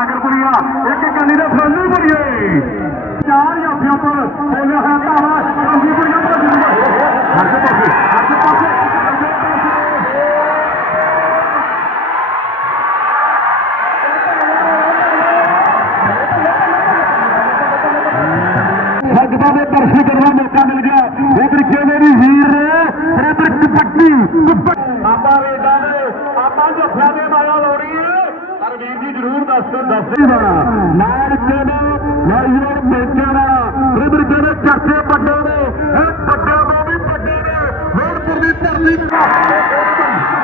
ਨਗਰਪੁਰੀਆ ਇੱਕ ਕੰਨੀ ਦਾ ਫਰੰਦੀ ਪੁਰੀਏ ਚਾਰ ਜਾਫੀਆਂ ਪਰ ਬੋਲਿਆ ਹੈ ਧਾਵਾ ਕੰਨੀ ਪੁਰੀਆ ਭੱਜ ਰਿਹਾ ਹੱਥ ਪਾਸੇ ਹੱਥ ਪਾਸੇ ਸੱਜਦਾ ਦੇ ਦਰਸ਼ਨ ਕਰਨ ਦਾ ਮੌਕਾ ਮਿਲ ਗਿਆ। ਉਧਰ ਕਿਵੇਂ ਦੀ ਵੀਰ ਨੇ ਇਧਰ ਕਪੱਟੀ ਆਪਾਂ ਵੇਦਾਂ ਦੇ ਆਪਾਂ ਜੱਫਿਆਂ ਦੇ ਮਾਇਆ ਲੋੜੀਏ ਪਰ ਵੀਰ ਜੀ ਜ਼ਰੂਰ ਦਾ ਨਾਲ ਕਿਹਦਾ ਦਾ ਇਧਰ ਕਿਹਦੇ ਚਰਚੇ ਵੱਡੇ ਨੇ। ਇਹ ਵੱਡੇ ਤੋਂ ਵੀ ਵੱਡੇ ਨੇ। ਰੋਡਪੁਰ ਦੀ ਧਰਤੀ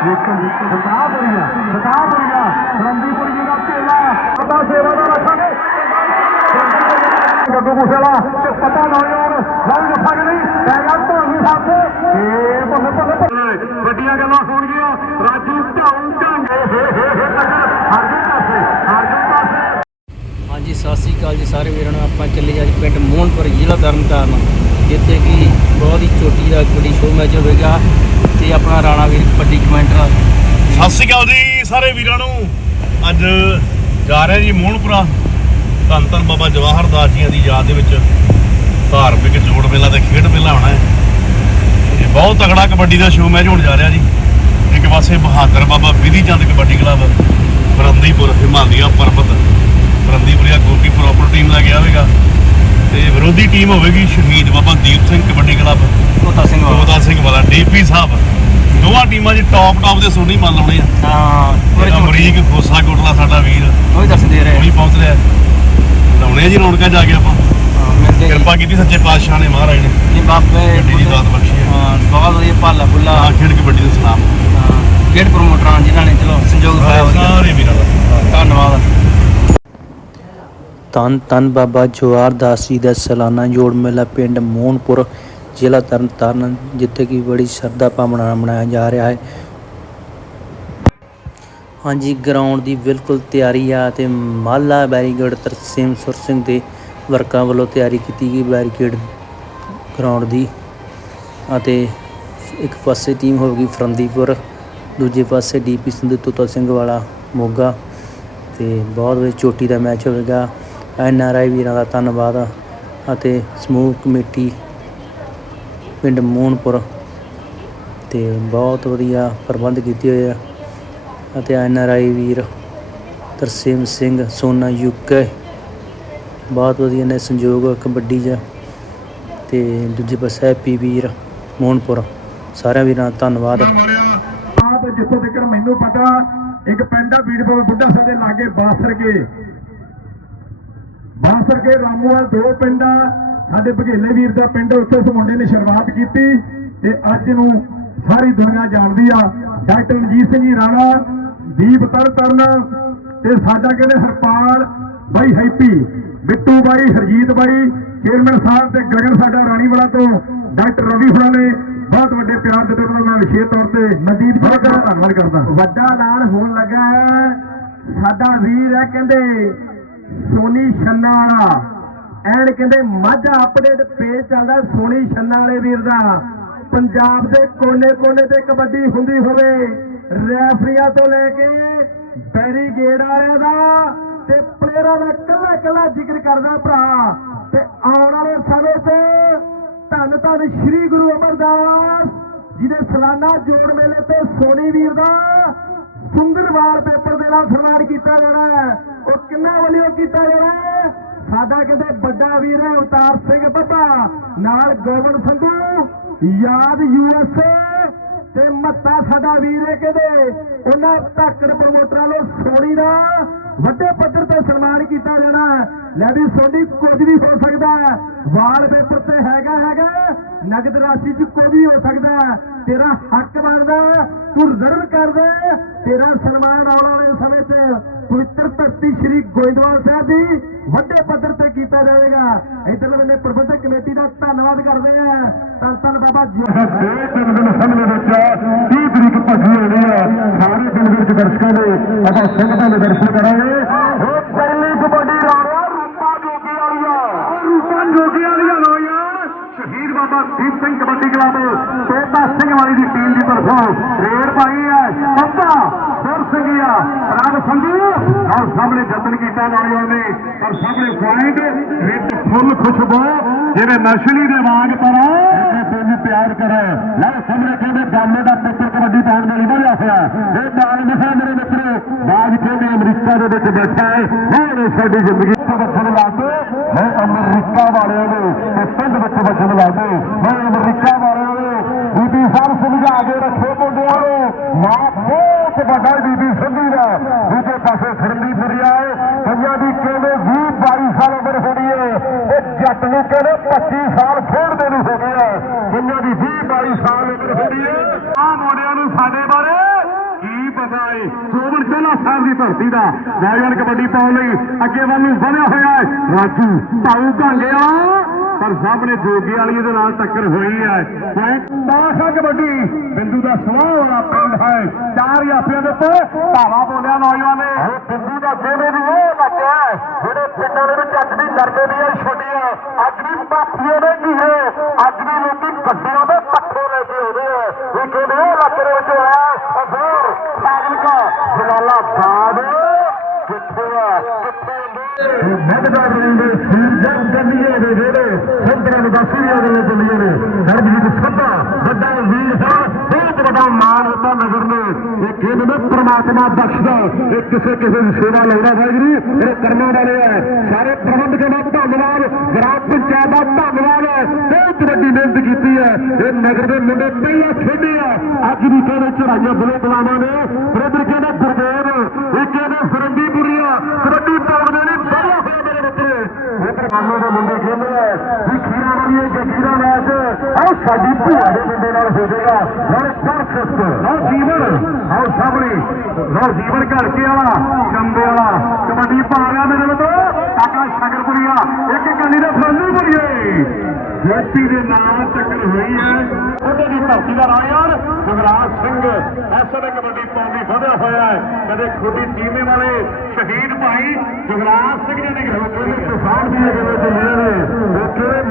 ਦੇਖੋ ਬਤਾ ਬੜੀਆ ਬਤਾ ਬੜੀਆ ਰੰਦੀਪੁਰੀ ਦਾ ਢੇਲਾ ਪਤਾ ਸੇਵਾ ਦਾ ਰੱਖਾਂਗੇ। ਗੱਗੂ ਗੁਸਲਾ ਤੇ ਪਤਾ ਨੌਜਵਾਨ ਲਾਈ ਜੱਫਾ ਕਿ ਨਹੀਂ। ਪੈਗਾ ਧੋਨੀ ਸਾਹਿਬ ਤੇ। ਏ ਬੱਲੇ ਬੱਲੇ ਵੱਡੀਆਂ ਗੱਲਾਂ ਸੁਣ ਗਿਆ ਆਪਾਂ ਚੱਲੇ ਅੱਜ ਪਿੰਡ ਮੋਹਨਪੁਰ, ਜ਼ਿਲ੍ਹਾ ਤਰਨਤਾਰਨ, ਜਿੱਥੇ ਕਿ ਬਹੁਤ ਹੀ ਛੋਟੀ ਦਾ ਕਬੱਡੀ ਸ਼ੋਅ ਮੈਚ ਹੋਵੇਗਾ ਤੇ ਆਪਣਾ ਰਾਣਾ ਵੀਰ ਕਬੱਡੀ ਕਮੈਂਟਰ ਸਤਿ ਸ਼੍ਰੀ ਅਕਾਲ ਜੀ ਸਾਰੇ ਵੀਰਾਂ ਨੂੰ। ਅੱਜ ਜਾ ਰਹੇ ਜੀ ਮੋਹਨਪੁਰਾ ਧੰਨ ਧੰਨ ਬਾਬਾ ਜਵਾਹਰ ਦਾਸ ਜੀਆਂ ਦੀ ਯਾਦ ਦੇ ਵਿੱਚ ਧਾਰਮਿਕ ਜੋੜ ਮੇਲਾ ਤੇ ਖੇਡ ਮੇਲਾ ਹੋਣਾ ਹੈ। ਇਹ ਬਹੁਤ ਤਗੜਾ ਕਬੱਡੀ ਦਾ ਸ਼ੋਅ ਮੈਚ ਹੋਣ ਜਾ ਰਿਹਾ ਜੀ। ਇੱਕ ਪਾਸੇ Bahadur Baba Vidhi Chand kabaddi club Farandipur Himalaya Parbat Farandipuria Gopi proper team ਦਾ ਗਿਆ ਹੋਵੇਗਾ ਤੇ ਵਿਰੋਧੀ ਟੀਮ ਹੋਵੇਗੀ ਸ਼ਹੀਦ ਬਾਬਾ ਦੀਪ ਸਿੰਘ ਕਬੱਡੀ ਕਲੱਬ ਤੋਤਾ ਸਿੰਘ ਵਾਲਾ। ਸਿੰਘ ਵਾਲਾ ਡੀਪੀ ਸਾਹਿਬ। ਦੋਵਾਂ ਟੀਮਾਂ 'ਚ ਟੌਪ ਟੌਪ ਦੇ ਸੋਨੀ ਮੰਨ ਲਾਉਣੇ ਆ। ਹਾਂ ਅਮਰੀਕ ਖੋਸਾ ਕੋਟਲਾ ਸਾਡਾ ਵੀਰ। ਉਹ ਵੀ ਦੱਸਦੇ ਰਹੇ। ਉਹੀ ਪਹੁੰਚ ਰਿਹਾ। ਲਾਉਣੇ ਜੀ ਰੌਣਕਾਂ ਜਾ ਕੇ ਆਪਾਂ। ਹਾਂ, ਕਿਰਪਾ ਕੀਤੀ ਸੱਚੇ ਪਾਤਸ਼ਾਹ ਨੇ ਮਹਾਰਾਜ ਨੇ। ਜੀ ਬਾਬੇ ਦੀ ਦਾਤ ਬਖਸ਼ੀ ਹੈ। ਹਾਂ ਬਹੁਤ ਵਧੀਆ ਭਾਲਾ ਭੁੱਲਾ। ਆ ਖੇਡ ਕਬੱਡੀ ਦਾ ਸਲਾਮ ਹਾਂ ਖੇਡ ਪ੍ਰਮੋਟਰਾਂ ਜਿਨ੍ਹਾਂ ਨੇ ਚਲੋ ਸੰਯੋਗ ਪਾਇਆ ਵਧੀਆ ਸਾਰੇ ਵੀਰਾਂ ਦਾ। ਧੰਨਵਾਦ। ਤਨ ਤਨ ਬਾਬਾ ਜਵਾਰ ਦਾਸ ਜੀ ਦਾ ਸਾਲਾਨਾ ਜੋੜ ਮੇਲਾ ਪਿੰਡ ਮੋਹਨਪੁਰ, ਜ਼ਿਲ੍ਹਾ ਤਰਨਤਾਰਨ, ਜਿੱਥੇ ਕਿ ਬੜੀ ਸ਼ਰਧਾ ਭਾਵਨਾ ਨਾਲ ਮਨਾਇਆ ਜਾ ਰਿਹਾ ਹੈ। ਹਾਂਜੀ, ਗਰਾਊਂਡ ਦੀ ਬਿਲਕੁਲ ਤਿਆਰੀ ਆ ਤੇ ਮਾਲਾ ਬੈਰੀਗੇਡ ਤਰਸੇਮ ਸੁਰ ਸਿੰਘ ਦੇ ਵਰਕਰਾਂ ਵੱਲੋਂ ਤਿਆਰੀ ਕੀਤੀ ਗਈ ਬੈਰੀਕੇਡ ਗਰਾਊਂਡ ਦੀ ਅਤੇ ਇੱਕ ਪਾਸੇ ਟੀਮ ਹੋਵੇਗੀ ਫਰੰਦੀਪੁਰ, ਦੂਜੇ ਪਾਸੇ ਡੀਪੀ ਸੰਧੂ, ਤੋਤਾ ਸਿੰਘ ਵਾਲਾ ਮੋਗਾ ਤੇ ਬਹੁਤ ਵਧੀਆ ਚੋਟੀ ਦਾ ਮੈਚ ਹੋਵੇਗਾ। ਐਨ ਆਰ ਆਈ ਵੀਰਾਂ ਦਾ ਧੰਨਵਾਦ ਅਤੇ ਸਮੂਹ ਕਮੇਟੀ ਪਿੰਡ ਮੋਹਨਪੁਰ ਤੇ ਬਹੁਤ ਵਧੀਆ ਪ੍ਰਬੰਧ ਕੀਤੇ ਹੋਏ ਆ ਅਤੇ ਐਨ ਆਰ ਆਈ ਵੀਰ ਤਰਸੇਮ ਸਿੰਘ, ਸੋਨਾ ਯੂਕੇ ਬਹੁਤ ਵਧੀਆ ਨੇ, ਸੰਯੋਗ ਕਬੱਡੀ 'ਚ ਤੇ ਦੂਜੇ ਪਾਸੇ ਹੈਪੀ ਵੀਰ ਮੋਹਨਪੁਰ, ਸਾਰਿਆਂ ਵੀਰਾਂ ਦਾ ਧੰਨਵਾਦ। ਆਪ ਜਿੱਥੋਂ ਤੱਕ ਮੈਨੂੰ ਪਤਾ, ਇੱਕ ਪਿੰਡ ਆ ਬੀੜਪੁਰ ਬੁੱਢਾ ਸਾਹਿਬ ਦੇ ਲਾਗੇ ਬਾਸਰ ਬਾਸਰ ਕੇ ਰਾਮੂਵਾਲ ਦੋ ਪਿੰਡ ਆ। ਸਾਡੇ ਬਘੇਲੇ ਵੀਰ ਦਾ ਪਿੰਡ ਉੱਥੇ ਇਸ ਮੁੰਡੇ ਨੇ ਸ਼ੁਰੂਆਤ ਕੀਤੀ ਤੇ ਅੱਜ ਨੂੰ ਸਾਰੀ ਦੁਨੀਆ ਜਾਣਦੀ ਆ। ਡਾਕਟਰ ਰਣਜੀਤ ਸਿੰਘ ਜੀ ਰਾਣਾ, ਦੀਪ ਤਰਤਰਨ ਤੇ ਸਾਡਾ ਕਹਿੰਦੇ ਹਰਪਾਲ ਬਾਈ ਹੈਪੀ, ਬਿੱਟੂ ਬਾਈ, ਹਰਜੀਤ ਬਾਈ, ਚੇਅਰਮੈਨ ਸਾਹਿਬ ਤੇ ਗਗਨ ਸਾਡਾ ਰਾਣੀਵਾਲਾ ਤੋਂ ਡਾਕਟਰ ਰਵੀ ਹੁਣਾਂ ਨੇ ਬਹੁਤ ਵੱਡੇ ਪਿਆਰ ਦਿੱਤੇ। ਉਹਨਾਂ ਮੈਂ ਵਿਸ਼ੇਸ਼ ਤੌਰ ਤੇ ਨਦੀਪ ਬਹੁਤ ਦਾ ਧੰਨਵਾਦ ਕਰਦਾ। ਵੱਡਾ ਐਲਾਨ ਹੋਣ ਲੱਗਾ ਹੈ। ਸਾਡਾ ਵੀਰ ਹੈ ਕਹਿੰਦੇ ਸੋਨੀ ਛੰਨਾ ਵਾਲਾ। ਐਨ ਕਹਿੰਦੇ, ਮਾਝਾ ਅਪਡੇਟ ਪੇਜ ਚੱਲਦਾ ਸੋਨੀ ਛੰਨਾ ਵਾਲੇ ਵੀਰ ਦਾ। ਪੰਜਾਬ ਦੇ ਕੋਨੇ-ਕੋਨੇ ਤੇ ਕਬੱਡੀ ਹੁੰਦੀ ਹੋਵੇ, ਰੈਫਰੀਆਂ ਤੋਂ ਲੈ ਕੇ ਬੈਰੀਗੇਡ ਵਾਲਿਆਂ ਦਾ ਤੇ ਪਲੇਅਰਾਂ ਦਾ ਕੱਲਾ-ਕੱਲਾ ਜ਼ਿਕਰ ਕਰਦਾ ਭਰਾ। ਤੇ ਆਉਣ ਵਾਲੇ ਸਮੇਂ ਤੇ ਧੰਨ ਧੰਨ ਸ੍ਰੀ ਗੁਰੂ ਅਮਰਦਾਸ ਜਿਹਦੇ ਸਾਲਾਨਾ ਜੋੜ ਮੇਲੇ ਤੇ ਸੋਨੀ ਵੀਰ ਦਾ ਸੁੰਦਰ ਵਾਲ ਪੇਪਰ ਦੇ ਨਾਲ ਸਨਮਾਨ ਕੀਤਾ ਜਾਣਾ ਹੈ। ਉਹ ਕਿੰਨਾ ਵੱਲੋਂ ਕੀਤਾ ਜਾਣਾ? ਹੈ ਸਾਡਾ ਕਿਤੇ ਵੱਡਾ ਵੀਰ ਹੈ ਅਵਤਾਰ ਸਿੰਘ ਬੱਬਾ, ਨਾਲ ਗੋਬਿੰਦ ਸੰਧੂ, ਯਾਦ ਯੂਐਸਏ ਤੇ ਮੱਤਾ ਸਾਡਾ ਵੀਰ ਹੈ ਕਹਿੰਦੇ। ਉਹਨਾਂ ਧਾਕੜ ਪ੍ਰਮੋਟਰਾਂ ਨੂੰ ਸੋਨੀ ਦਾ ਵੱਡੇ ਪੱਧਰ ਤੇ ਸਨਮਾਨ ਕੀਤਾ ਜਾਣਾ ਲੈ ਵੀ ਸੋਨੀ ਕੁਝ ਵੀ ਹੋ ਸਕਦਾ ਹੈ। ਵਾਲ ਪੇਪਰ ਤੇ ਹੈਗਾ ਹੈਗਾ। ਨਗਦ ਰਾਸ਼ੀ 'ਚ ਕੁਝ ਵੀ ਹੋ ਸਕਦਾ ਤੇਰਾ ਹੱਕ ਬਣਦਾ ਤੂੰ ਰਿਜ਼ਰਵ ਕਰ ਤੇਰਾ ਸਨਮਾਨ ਆਉਣ ਵਾਲੇ ਸਮੇਂ 'ਚ ਪਵਿੱਤਰ ਧਰਤੀ ਸ੍ਰੀ ਗੋਇੰਦਵਾਲ ਸਾਹਿਬ ਦੀ ਵੱਡੇ ਪੱਧਰ ਤੇ ਕੀਤਾ ਜਾਵੇਗਾ। ਇਧਰ ਬੰਨੇ ਪ੍ਰਬੰਧਕ ਕਮੇਟੀ ਦਾ ਧੰਨਵਾਦ ਕਰਦੇ ਆ। ਧੰਨ ਧੰਨ ਬਾਬਾ ਜੀ। ਦੇ ਤਿੰਨ ਦਿਨ ਸਮੇਂ ਵਿੱਚ 30 ਤਰੀਕ ਭੱਜੀ ਹੋਣੀ ਹੈ ਸਾਰੇ ਦਿਨ ਵਿੱਚ ਦਰਸ਼ਕਾਂ ਦੇ, ਆਪਾਂ ਸਿੰਘਾਂ ਦੇ ਦਰਸ਼ਨ ਕਰਾਂਗੇ ਉਹ ਪਹਿਲੀ ਕਬੱਡੀ ਲਾ ਰਿਹਾ ਰੂਪਾ ਜੋਗੀ ਵਾਲੀਆ ਰੂਪਾ ਜੋਗੀ ਵਾਲੀਆ ਲੋਈਆ ਸ਼ਹੀਦ ਬਾਬਾ ਦੀਪ ਸਿੰਘ ਕਬੱਡੀ ਕਲੱਬ ਤੋਤਾ ਸਿੰਘ ਵਾਲੀ ਦੀ ਟੀਮ ਦੀ ਤਰਫੋਂ ਰੇਡ ਪਾਈ ਹੈ ਪੱਪਾ ਸੁਰ ਸਿੰਘ ਵਾਲੀ ਆ ਰਾਜ ਸੰਧੂ। ਔਰ ਸਾਹਮਣੇ ਯਤਨ ਕੀਤਾ ਨੌਜਵਾਨ ਨੇ, ਪਰ ਸਾਹਮਣੇ ਪੁਆਇੰਟ ਵਿੱਚ ਫੁੱਲ ਖੁਸ਼ਬੂ ਜਿਵੇਂ ਨਸ਼ਲੀ ਦੇ ਵਾਂਗ ਪਰ ਤੈਨੂੰ ਪਿਆਰ ਕਰੇ। ਲੈ ਸਾਹਮਣੇ ਕਹਿੰਦੇ ਗਾਮੇ ਦਾ ਪੁੱਤਰ ਕਬੱਡੀ ਪਾਉਣ ਦੇ ਲਈ ਵਧਿਆ ਇਹ ਬਾਲ ਮਸਾ ਮੇਰੇ ਮਿੱਤਰੋ, ਬਾਜ ਕਹਿੰਦੇ ਅਮਰੀਕਾ ਦੇ ਵਿੱਚ ਬੈਠਾ ਹੈ। ਹੋਰ ਸਾਡੀ ਜ਼ਿੰਦਗੀ ਤੋਂ ਬਚਣ ਲੱਗੇ ਮੈਂ ਅਮਰੀਕਾ ਵਾਲਿਆਂ ਨੂੰ ਤੇ ਪਿੰਡ ਵਿੱਚ ਬਚਣ ਲੱਗੇ ਮੈਂ ਅਮਰੀਕਾ ਵਾਲਿਆਂ ਨੂੰ ਬੀਬੀ ਸਾਹਿਬ ਸਮਝਾ ਕੇ ਰੱਖੋ ਮੁੰਡਿਆਂ ਨੂੰ। ਮਾਂ ਬਹੁਤ ਵੱਡਾ ਬੀਬੀ ਸੰਧੀ ਦਾ। ਕਹਿੰਦੇ 20 22 ਸਾਲ ਉਮਰ ਹੋਣੀ ਹੈ ਇਹ ਜੱਟ ਨੂੰ ਕਹਿੰਦੇ 25 ਸਾਲ ਖੇਡਦੇ ਨੂੰ ਹੋ ਗਿਆ ਪੰਜਾਂ ਦੀ 20 22 ਸਾਲ ਉਮਰ ਹੋਣੀ ਹੈ ਆ ਮੁੰਡਿਆਂ ਨੂੰ ਸਾਡੇ ਬਾਰੇ ਕੀ ਪਤਾ ਏ? ਸੋਮਨ ਚੋਲਾ ਸਾਹਿਬ ਦੀ ਧਰਤੀ ਦਾ। ਨੌਜਵਾਨ ਕਬੱਡੀ ਪਾਉਣ ਲਈ ਅੱਗੇ ਵੱਲ ਨੂੰ ਵਧਿਆ ਹੋਇਆ ਹੈ ਰਾਜੂ ਭਾਊ ਘਾਂਗੇ ਪਰ ਸਾਹਮਣੇ ਜੋਗੀ ਵਾਲੀ ਦੇ ਨਾਲ ਟੱਕਰ ਹੋਈ ਹੈ। ਦਾਖਾ ਕਬੱਡੀ। ਬਿੰਦੂ ਦਾ ਸਵਾਹ ਵਾਲਾ ਪਿੰਡ ਹੈ। ਚਾਰ ਜਾਫੀਆਂ ਦੇ ਉੱਤੇ ਧਾਵਾ ਬੋਲਿਆ ਨੌਜਵਾਨ ਨੇ। ਬਿੰਦੂ ਦਾ ਜਿਹਨੇ ਵੀ ਉਹ ਲੱਗਿਆ ਜਿਹੜੇ ਪਿੰਡਾਂ ਦੇ ਵਿੱਚ ਅੱਜ ਵੀ ਕਰਦੇ ਵੀ ਆ ਛੋਟੀਆਂ ਅੱਜ ਵੀ ਪਾਥੀਆਂ ਦੇ ਘੀਰੇ ਅੱਜ ਵੀ ਲੋਕੀ ਗੱਡੀਆਂ ਦੇ ਪੱਠੇ ਲੈ ਕੇ ਆਉਂਦੇ ਆ। ਇਹ ਕਹਿੰਦੇ ਇਲਾਕੇ ਦੇ ਵਿੱਚ ਆ ਅਜ਼ੂਰ ਸਾਗਨਕਾ ਜਲਾਲਾਬਾਦ। ਕਿੱਥੇ ਆ? ਕਿੱਥੇ ਮੱਧਦਾ ਦੇ ਸੂਰਜਨ ਕੰਨੀਏ ਦੇ ਜਿਹੜੇ ਸੰਤਰਾਂ ਨੂੰ ਦਸੀਆਂ ਦੇ ਚੱਲੀਏ ਨੇ ਸਰਬਜੀਤ ਸੱਦਾ ਵੱਡਾ ਵੀਰ ਹੈ, ਬਹੁਤ ਵੱਡਾ ਮਾਣ ਹੁੰਦਾ ਨਗਰ ਨੂੰ। ਇਹ ਕਹਿੰਦੇ ਨੇ ਪ੍ਰਮਾਤਮਾ ਬਖਸ਼ਦਾ ਇਹ ਕਿਸੇ ਕਿਸੇ ਦੀ ਸੇਵਾ ਲਾਉਂਦਾ ਵਾਹਿਗੁਰੂ ਇਹ ਕਰਮਾਂ ਵਾਲੇ ਆ ਸਾਰੇ ਪ੍ਰਬੰਧਕਾਂ ਦਾ ਧੰਨਵਾਦ, ਗ੍ਰਾਮ ਪੰਚਾਇਤ ਦਾ ਧੰਨਵਾਦ ਹੈ। ਬਹੁਤ ਵੱਡੀ ਮਿਹਨਤ ਕੀਤੀ ਹੈ। ਇਹ ਨਗਰ ਦੇ ਮੁੰਡੇ ਪਹਿਲਾਂ ਖੇਡੇ ਆ। ਅੱਜ ਵੀ ਕਹਿੰਦੇ ਚੜਾਈਆਂ ਬੁਲੇ ਬਲਾਵਾਂ ਨੇ। ਬ੍ਰਦਰ ਕਹਿੰਦੇ ਗੁਰਦੇਵ ਇਹ ਕਹਿੰਦੇ ਫਰੰਦੀਪੁਰੀਆ ਕਬੱਡੀ ਪਾਉਣ ਦੇ ਲਈ ਬੜਾ ਹੋਇਆ ਮੇਰੇ ਮਿੱਤਰੋ ਇਧਰ ਮਾਮੇ ਦੇ ਮੁੰਡੇ ਖੇਡਦੇ ਆ। ਵੀ ਖੀਰਾ ਵਾਲੀ ਇਹ ਜੱਗੀ ਦਾ ਮੈਚ ਆਹ ਸਾਡੀ ਭੂਆ ਦੇ ਮੁੰਡੇ ਨਾਲ ਹੋ ਜਾਏਗਾ। ਨਾਲੇ ਪਰਫੈਕਟ ਲਓ ਜੀਵਨ। ਆਓ ਸਾਹਮਣੇ। ਲਓ ਜੀਵਨ ਘੜਕੇ ਵਾਲਾ, ਚੰਬੇ ਵਾਲਾ। ਕਬੱਡੀ ਪਾ ਗਿਆ ਮੇਰੇ ਮਿੱਤਰੋ ਕਾਕਾ ਸ਼ਗਰਪੁਰੀਆ ਇੱਕ ਕੰਨੀ ਦੇ ਫਰੰਦੀਪੁਰੀਏ ਜੇਪੀ ਦੇ ਨਾਲ ਟੱਕਰ ਹੋਈ ਹੈ। ਉਹਦੇ ਦੀ ਧਰਤੀ ਦਾ ਰਾਇਆਰ ਜਗਰਾਜ ਸਿੰਘ। ਐਸਏ ਕਬੱਡੀ ਪਾਉਂਦੀ ਵਧਿਆ ਹੋਇਆ ਹੈ। ਕਦੇ ਖੋਡੀ ਚੀਮੇ ਵਾਲੇ ਸ਼ਹੀਦ ਭਾਈ ਜਗਰਾਜ ਸਿੰਘ ਜੀ ਦੀ ਗ੍ਰਿਫਤਾਰੀ ਕਿਸਾਨ ਦੀ ਜਿਹੜੇ ਚੱਲੇ ਨੇ? ਉਹ ਕਿਹੜੇ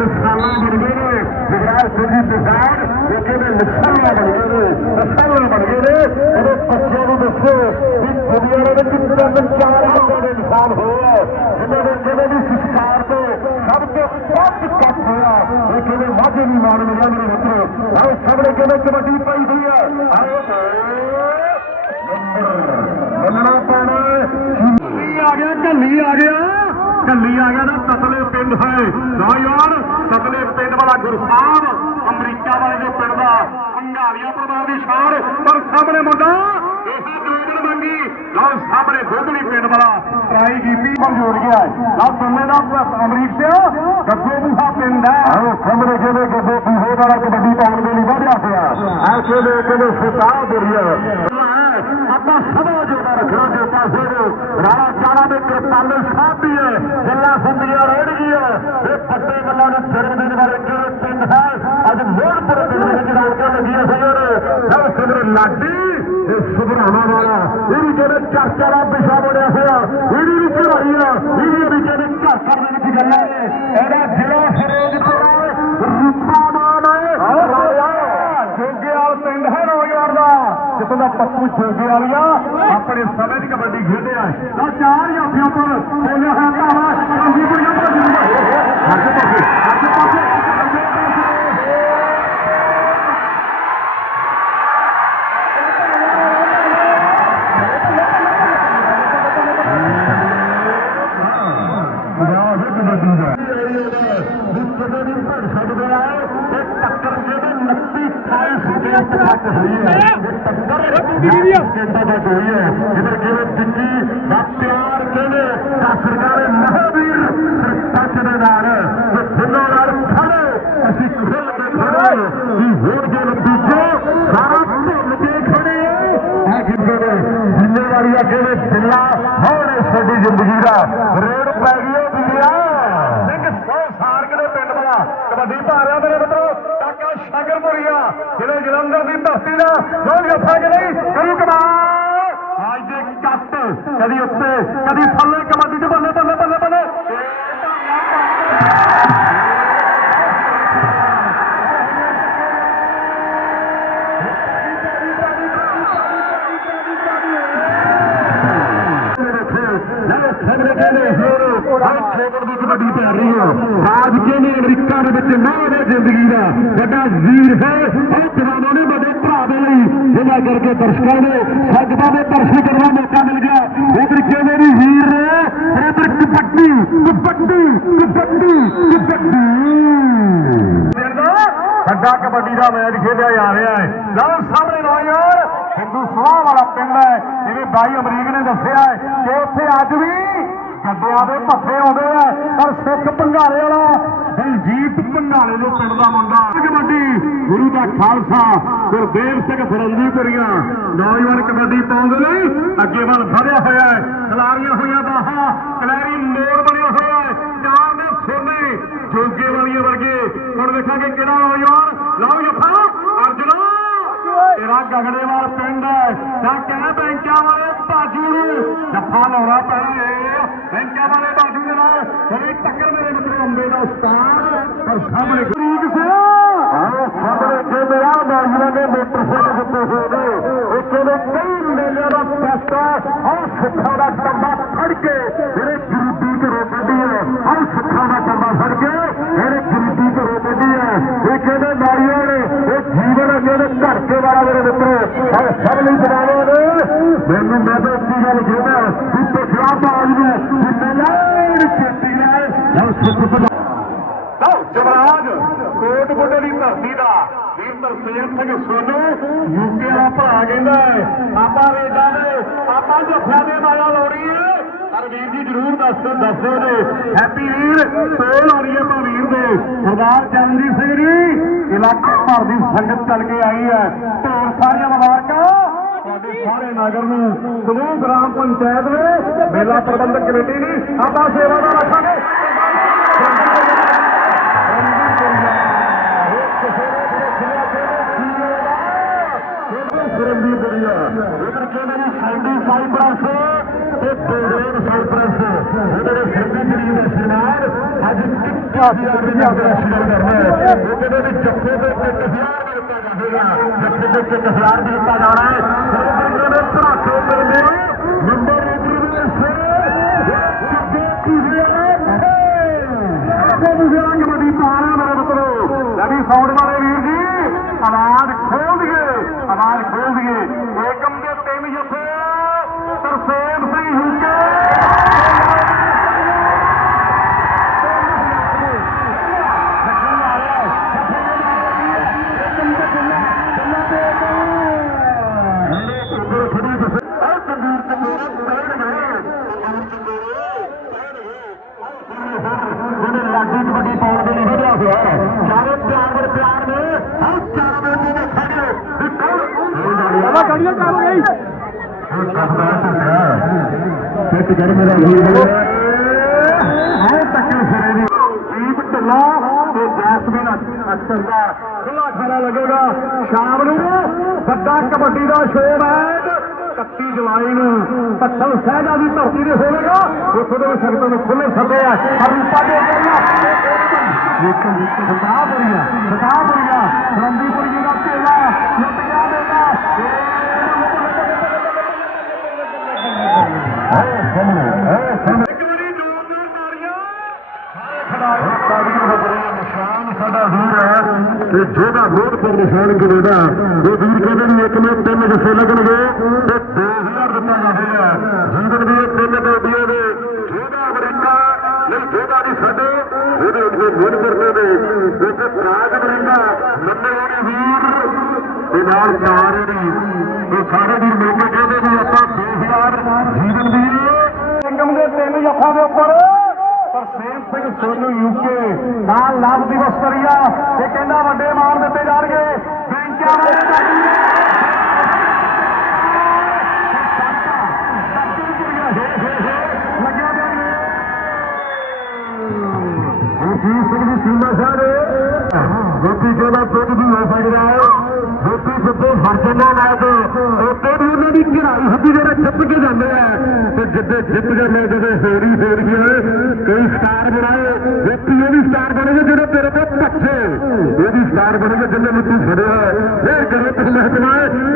ਬਣ ਗਏ ਨੇ? ਜਗਰਾਜ ਸਿੰਘ ਜੀ ਕਿਸਾਨ ਉਹ ਦੇ ਨਿਸ਼ਾਨਾ ਬਣ ਗਏ ਨੇ? ਨਿਸ਼ਾਨਾ ਬਣ ਗਏ ਨੇ? ਉਹਦੇ ਬੱਚਿਆਂ ਨੂੰ ਦੱਸੋ ਵੀ ਦੁਨੀਆ ਦੇ ਵਿੱਚ ਤਿੰਨ ਚਾਰ ਬੰਦੇ ਦੇ ਹੋ ਹੋਏ ਦੇ ਜਿਹੜੇ ਵੀ ਸੰਸਕਾਰ ਤੋਂ ਸਭ ਤੋਂ ਵੱਧ ਕੱਟ ਹੋਇਆ, ਇਹ ਕਿਹੜੇ ਵਾਧੇ ਨਹੀਂ ਮਾਣ ਮਿਲਿਆ ਮੇਰੇ ਮਿੱਤਰੋ? ਆਓ ਸਾਹਮਣੇ ਕਿਵੇਂ ਕਬੱਡੀ ਪਾਈ ਹੋਈ ਹੈ? ਆਓ ਮੰਨਣਾ ਪੈਣਾ ਕੱਲੀ ਆ ਗਿਆ, ਝੱਲੀ ਆ ਗਿਆ। ਝੱਲੀ ਆ ਗਿਆ ਨਾ ਤਤਲੇ ਪਿੰਡ ਹੈ। ਨੌਜਵਾਨ ਤਤਲੇ ਪਿੰਡ ਵਾਲਾ ਗੁਰਸਾਹਿਬ, ਅਮਰੀਕਾ ਵਾਲੇ ਦੇ ਪਿੰਡ ਦਾ ਅੰਗਾਲੀਆ ਪਰਿਵਾਰ ਦੀ ਸ਼ਾਨ ਪਰ ਸਾਹਮਣੇ ਮੁੰਡਾ, ਇਹੀ ਲਓ ਸਾਹਮਣੇ ਗੋਗਲੀ ਪਿੰਡ ਵਾਲਾ ਟਰਾਈ ਕੀਤੀ ਪਰ ਜੋੜ ਗਿਆ। ਲਓ ਤੁਮੇ ਦਾ ਅਮਰੀਕ ਸਿਆ ਗੱਗੋ ਬੂਹਾ ਪਿੰਡ ਹੈ। ਆਹ, ਸਾਹਮਣੇ ਜਿਹਦੇ ਗੱਗੋ ਬੂਹੇ ਵਾਲਾ ਕਬੱਡੀ ਪਾਉਣ ਦੇ ਲਈ ਵਧਿਆ ਹੋਇਆ ਐਸੇ ਦੇ ਕਹਿੰਦੇ ਸੁਤਾਹ ਦੁਰੀਆ। ਆਪਾਂ ਸਦਾ ਜੋੜਾ ਰੱਖਣਾ ਦੇ ਪਾਸੇ ਨੂੰ ਰਾਣਾ ਚਾਣਾ ਦੇ ਕਰਤਾਲੇ ਸਾਹਿਬ ਵੀ ਹੈ ਗੱਲਾਂ ਸੁੰਦੀਆਂ ਰਹਿਣ ਇਹ ਪੱਤੇ ਗੱਲਾਂ ਨੂੰ ਜਨਮ ਦਿਨ ਵਾਲੇ ਕਿਹੜੇ ਪਿੰਡ ਹੈ? ਅੱਜ ਮੋੜਪੁਰ ਪਿੰਡ ਵਿੱਚ ਰੌਣਕਾਂ ਲੱਗੀਆਂ ਹੋਈਆਂ ਨੇ। ਸਭ ਸਿਮਰ ਲਾਡੀ ਵਾਲਾ ਇਹ ਵੀ ਚਰਚਾ ਦਾ ਵਿਸ਼ਾ ਬਣਿਆ ਹੋਇਆ, ਇਹਦੀ ਵੀ ਚੜਾਈ ਆ, ਇਹਦੀ ਵੀ ਕਹਿੰਦੇ ਘਰ ਘਰ ਦੇ ਵਿੱਚ ਗੱਲਾਂ ਨੇ, ਇਹਦਾ ਜ਼ਿਲ੍ਹਾ ਫਿਰੋਜ਼ਪੁਰ ਰੂਪਾਮਾਨ ਰਾਜਾ ਜੋਗੇਵਾਲ ਪਿੰਡ ਹੈ ਨੌਜਵਾਨ ਦਾ ਜਿੱਥੋਂ ਦਾ ਪੱਪੂ ਜੋਗੇ ਆਪਣੇ ਸਮੇਂ ਦੀ ਕਬੱਡੀ ਖੇਡਿਆ ਤਾਂ ਚਾਰ ਜਾਫੀਆਂ ਪਰ ਬੋਲਿਆ ਹੋਇਆ ਧਾਵਾ ਕੰਜੀ ਪੁਰੀਆ ਭੱਜ ਹੱਥ ਪਾਸੇ ਸਕਿੰਟ ਤੱਕ ਹੋਈ ਹੈ ਇਹ ਟੱਕਰ ਸਕਿੰਟਾਂ ਤੱਕ ਹੋਈ ਹੈ ਇਧਰ ਕਿਵੇਂ ਦਿੱਤੀ ਦਾ ਪਿਆਰ ਕਹਿੰਦੇ ਕਾਸਰਗਾਰੇ ਮਹਾਵੀਰ ਸਰਪੰਚ ਦੇ ਨਾਲ ਤੇ ਫੁੱਲਾਂ ਨਾਲ ਖੜੇ ਅਸੀਂ ਖੁੱਲ ਕੇ ਖੜੇ ਵੀ ਹੋਰ ਜੇ ਨਤੀਜੇ ਸਾਰਾ ਭੁੱਲ ਕੇ ਨੇ ਜ਼ਿੰਮੇਵਾਰੀ ਆ ਕਹਿੰਦੇ ਹੋਣੇ ਸਾਡੀ ਜ਼ਿੰਦਗੀ ਦਾ ਰੇੜ ਪੈ ਗਈ ਉਹ ਵੀਰਿਆ ਸਿੰਘ ਸੌ ਸਾਰਕ ਦੇ ਪਿੰਡ ਵਾਲਾ ਕਬੱਡੀ ਤਸਦੀਨਾ ਲੋਹੀਆ ਫਾਗ ਲਈ ਕਰੂ ਕਮਾਲ ਅੱਜ ਦੇ ਕੱਟ ਕਦੀ ਉੱਤੇ ਕਦੀ ਥੱਲੇ ਕਬੱਡੀ ਦੇ ਬੱਲੇ ਬੱਲੇ ਬੱਲੇ ਬੱਲੇ ਰਾਜ ਕਹਿੰਦੇ ਅਮਰੀਕਾ ਦੇ ਵਿੱਚ ਨਾ ਜ਼ਿੰਦਗੀ ਦਾ ਵੱਡਾ ਜ਼ੀਰ ਹੈ ਕਰਕੇ ਦਰਸ਼ਕਾਂ ਨੇ ਸੰਗਤਾਂ ਦੇ ਦਰਸ਼ਨ ਕਰਨ ਦਾ ਮੌਕਾ ਮਿਲ ਗਿਆ। ਇਹ ਤਰੀਕੇ ਦੇ ਵੀ ਨੇ? ਇਧਰ ਕਬੱਡੀ ਕਬੱਡੀ ਕਬੱਡੀ ਕਬੱਡੀ ਵੱਡਾ ਕਬੱਡੀ ਦਾ ਮੈਚ ਖੇਡਿਆ ਜਾ ਰਿਹਾ ਹੈ। ਲਓ ਸਾਹਮਣੇ ਲਓ ਯਾਰ ਹਿੰਦੂ ਸਵਾਹ ਵਾਲਾ ਪਿੰਡ ਹੈ। ਜਿਵੇਂ ਬਾਈ ਅਮਰੀਕ ਨੇ ਦੱਸਿਆ ਹੈ ਕਿ ਉੱਥੇ ਅੱਜ ਵੀ ਗੱਡਿਆਂ ਦੇ ਭੱਥੇ ਆਉਂਦੇ ਆ। ਪਰ ਸਿੱਖ ਭੰਗਾਲੇ ਵਾਲਾ ਦਲਜੀਤ ਭੰਗਾਲੇ ਦੇ ਪਿੰਡ ਦਾ ਮੁੰਡਾ। ਕਬੱਡੀ, ਗੁਰੂ ਦਾ ਖਾਲਸਾ, ਗੁਰਦੇਵ ਸਿੰਘ ਫਰੰਦੀਪੁਰੀਆਂ ਨੌਜਵਾਨ ਕਬੱਡੀ ਪਾਉਂਦੇ ਨੇ ਅੱਗੇ ਵੱਲ ਵਧਿਆ ਹੋਇਆ ਹੈ। ਖਿਲਾਰੀਆਂ ਹੋਈਆਂ ਬਾਹਾਂ ਕਲੈਰੀ ਮੋਰ ਬਣਿਆ ਹੋਇਆ ਹੈ। ਚਾਰ ਦੇ ਸੋਨੇ ਜੋਗੇ ਵਾਲੀਆਂ ਵਰਗੇ। ਹੁਣ ਵੇਖਾਂਗੇ ਕਿਹੜਾ ਨੌਜਵਾਨ। ਲਓ ਜੱਫਾ ਅਰਜੁਨਾ ਤੇਰਾ ਗਗੜੇਵਾਲ ਪਿੰਡ ਹੈ। ਤਾਂ ਕਹਿ ਬੈਂਕਾਂ ਵਾਲੇ ਬਾਜੂ ਨੂੰ, ਜੱਫਾ ਲਾਉਣਾ ਪੈਣਾ ਏ। ਬੈਂਕਾਂ ਵਾਲੇ ਬਾਜੂ ਦੇ ਨਾਲ ਕੋਈ ਟੱਕਰ ਮੇਰੇ ਮਿੱਤਰੋ, ਅੰਬੇ ਦਾ ਉਸਤਾਦ ਪਰ ਸਾਹਮਣੇ ਗਰੀਕ ਸੇ ਆਹ ਸਾਹਮਣੇ ਜਿਵੇਂ ਆ ਬਾਜੂਆਂ ਦੇ ਮੋਟਰਸਾਈਕਲ ਜਿੱਤੇ ਹੋਏ ਨੇ। ਇੱਕ ਦੇ ਕਈ ਮੇਲਿਆਂ ਦਾ ਫੈਸਲਾ ਆਹ ਸੁੱਖਾ ਦਾ ਮਿੱਤਰੋ ਸਭ ਲਈ ਬਣਾਉਣੇ ਨੇ ਮੈਨੂੰ ਮੈਂ ਤਾਂ ਗੱਲ ਕਹਿੰਦਾ ਕਿ ਪਿਛਲਾ ਬਾਜ ਨੂੰ ਕਿ ਮੇਲਾ ਖੇਤੀ ਹੈ। ਲਓ, ਸੁੱਖ ਲਓ, ਜਵਰਾਜ, ਕੋਟ ਬੁੱਢੇ ਦੀ ਧਰਤੀ ਦਾ। ਵੀਰ ਤਰਸੇਮ ਸਿੰਘ ਸੋਨੂ ਯੂਕੇ ਵਾਲਾ ਭਰਾ ਕਹਿੰਦਾ ਆਪਾਂ ਵੇਦਾਂ ਦੇ, ਆਪਾਂ ਜੱਫਿਆਂ ਦੇ ਮਾਇਆ ਲਾਉਣੀ ਹੈ। ਪਰ ਵੀਰ ਜੀ, ਜਰੂਰ ਦੱਸ ਦੱਸੋ ਨੇ ਹੈਪੀ ਵੀਰ ਸੋਲ ਰਹੀ ਹੈ ਆਪਾਂ ਵੀਰ ਦੇ। ਸਰਦਾਰ ਚਰਨਜੀਤ ਸਿੰਘ ਜੀ, ਇਲਾਕੇ ਭਰ ਦੀ ਸੰਗਤ ਚੱਲ ਕੇ ਆਈ ਹੈ। ਸਾਰੀਆਂ ਮੁਬਾਰਕਾਂ ਤੁਹਾਡੇ ਸਾਰੇ ਨਗਰ ਨੂੰ ਸਮੂਹ ਗ੍ਰਾਮ ਪੰਚਾਇਤ ਨੇ ਮੇਲਾ ਪ੍ਰਬੰਧਕ ਕਮੇਟੀ ਨੇ ਆਪਾਂ ਸੇਵਾ ਦਾ ਰੱਖਾਂਗੇ ਸਰੰਦੀ ਬੜੀਆ ਕਹਿੰਦੇ ਨੇ ਸਾਈਡੀ ਸਾਈਪਰਸ ਤੇ ਬੋਰਡਰ ਸਾਈਪਰਸ ਉਹਦੇ ਸਰਦੀ ਕਰੀ ਦਾ ਸ਼ਿਨਾਰ ਅੱਜ ਟਿੱਕਾ ਦੀ ਆਪਣੀ ਆਪਣਾ ਸ਼ਿਨਾਰ ਕਰਨਾ ਹੈ ਉਹ ਕਹਿੰਦੇ ਵੀ ਜੱਫੇ ਦੇ ਤੇ ਕਸਿਆਰ ਵੀ ਦਿੱਤਾ ਜਾਵੇਗਾ ਜੱਫੇ ਦੇ ਤੇ ਕਸਿਆਰ ਵੀ ਦਿੱਤਾ ਜਾਣਾ ਹੈ ਸਰਦੀ ਦੇ ਭਰਾਖੇ ਮਿਲਦੇ ਨੰਬਰ 1 ਦੇ ਸੇ ਕਿੱਦੇ ਕੁਝਿਆ ਆਪੋ ਮੁਝੇ ਰੰਗ ਬੜੀ ਪਾਣਾ ਮੇਰੇ ਮਿੱਤਰੋ ਲਵੀ ਸਾਊਂਡ ਵਾਲੇ ਵੀਰ ਜੀ ਆਵਾਜ਼ ਖੋਲ ਦਈਏ ਆਵਾਜ਼ ਖੋਲ ਦਈਏ ਏਕਮ ਦੇ ਤਿੰਨ ਜੱਫੇ ਪਿਆਰ ਚਾਰ ਦੇ ਨੂੰ ਦੇਖਾਂਗੇ ਵੀ ਕੌਣ ਬਾਬਾ ਗਾੜੀਆਂ ਚਾਲੂ ਗਈ। ਸਿੱਟ ਕਰ ਮੇਰਾ ਵੀਰ ਹੈ ਟੱਕਰ ਸਿਰੇ ਦੀ ਦੀਪ ਢਿੱਲਾ ਤੇ ਜੈਸਮੀਨ ਅਕਸਰ ਦਾ ਖੁੱਲਾ ਖਾਣਾ ਲੱਗੇਗਾ ਸ਼ਾਮ ਨੂੰ ਵੱਡਾ ਕਬੱਡੀ ਦਾ ਸ਼ੋਅ ਹੈ 31 ਜੁਲਾਈ ਨੂੰ ਪੱਥਲ ਸਹਿਜਾ ਦੀ ਧਰਤੀ ਤੇ ਹੋਵੇਗਾ ਉੱਥੋਂ ਦੇ ਸੰਗਤਾਂ ਨੂੰ ਖੁੱਲੇ ਸੱਦੇ ਆ ਪਰ ਰੂਪਾ ਦੇ ਦੇਖੋ ਦੇਖੋ ਸਤਾਪੁਰੀਆ ਸਤਾਪੁਰੀਆ ਰੰਦੀਪੁਰੀ ਤੇ ਜਿਹਦਾ ਰੋਡ ਪਰ ਨਿਸ਼ਾਨ ਕਰੇਗਾ ਉਹ ਵੀਰ ਕਹਿੰਦੇ ਵੀ ਇੱਕ ਨੂੰ ਤਿੰਨ ਜੱਫੇ ਲੱਗਣਗੇ ਤੇ 2000 ਦਿੱਤਾ ਜਾਵੇਗਾ ਜੀਵਨ ਦੀ ਤਿੰਨ ਡੋਡੀਆਂ ਦੇ ਜਿਹਦਾ ਅਮਰੀਕਾ ਨਹੀਂ, ਜਿਹਦਾ ਨਹੀਂ ਸਾਡੇ, ਉਹਦੇ ਉੱਤੇ ਮੁੜ ਕਰਨੇ ਨੇ। ਇੱਕ ਰਾਜ ਅਮਰੀਕਾ ਮੰਨੇ ਵੀਰ, ਤੇ ਨਾਲ ਚਾਰ ਦੀ ਉਹ ਸਾਰੇ ਵੀਰ ਮਿਲ ਕੇ ਕਹਿੰਦੇ ਵੀ ਆਪਾਂ 2000 ਜੀਵਨ ਦੀ ਨਿਗਮ ਦੇ ਤਿੰਨ ਜੱਫਾਂ ਦੇ ਉੱਪਰ ਤਰਸੇਮ ਸਿੰਘ ਸੋਨੂ ਯੂਕੇ, ਨਾਲ ਲਾਭ ਦਿਵਸ ਕਰੀਆ, ਇਹ ਕਹਿੰਦਾ ਵੱਡੇ ਮਾਰ ਦਿੱਤੇ ਜਾਣਗੇ। ਬੈਂਕਾਂ ਵਾਲੇ ਬਾਜੀ ਲੱਗਿਆ ਸਿੰਘ ਦੀ ਸੀਮਾ ਸਾਹਿਬ ਗੋਪੀ ਕਹਿੰਦਾ ਕੁਝ ਵੀ ਹੋ ਸਕਦਾ ਹੈ। ਗੋਪੀ ਸਿੱਧੇ ਹਰਜਨਾ ਨਾਲ ਤੇ ਉੱਤੇ ਚੜਾਈ ਹੁੰਦੀ ਜਿਹੜੇ ਛਿਪ ਕੇ ਜਾਂਦੇ ਆ। ਤੇ ਜਿੱਦੇ ਜਿੱਤ ਜਾਂਦੇ ਜਦੋਂ ਫੇਰੀ ਫੇਰੀ ਕਈ ਸਟਾਰ ਬਣਾਏ। ਗੋਪੀ ਉਹ ਵੀ ਸਟਾਰ ਬਣੇਗੇ ਜਿਹੜੇ ਤੇਰੇ ਤੇ ਪੱਛੇ। ਇਹ ਵੀ ਸਟਾਰ ਬਣੇਗੇ ਜਿੰਨੇ ਨੂੰ ਤੂੰ ਫੜਿਆ ਫੇਰ ਕਰੇ ਤੇ ਮਹਿਕਮਾ।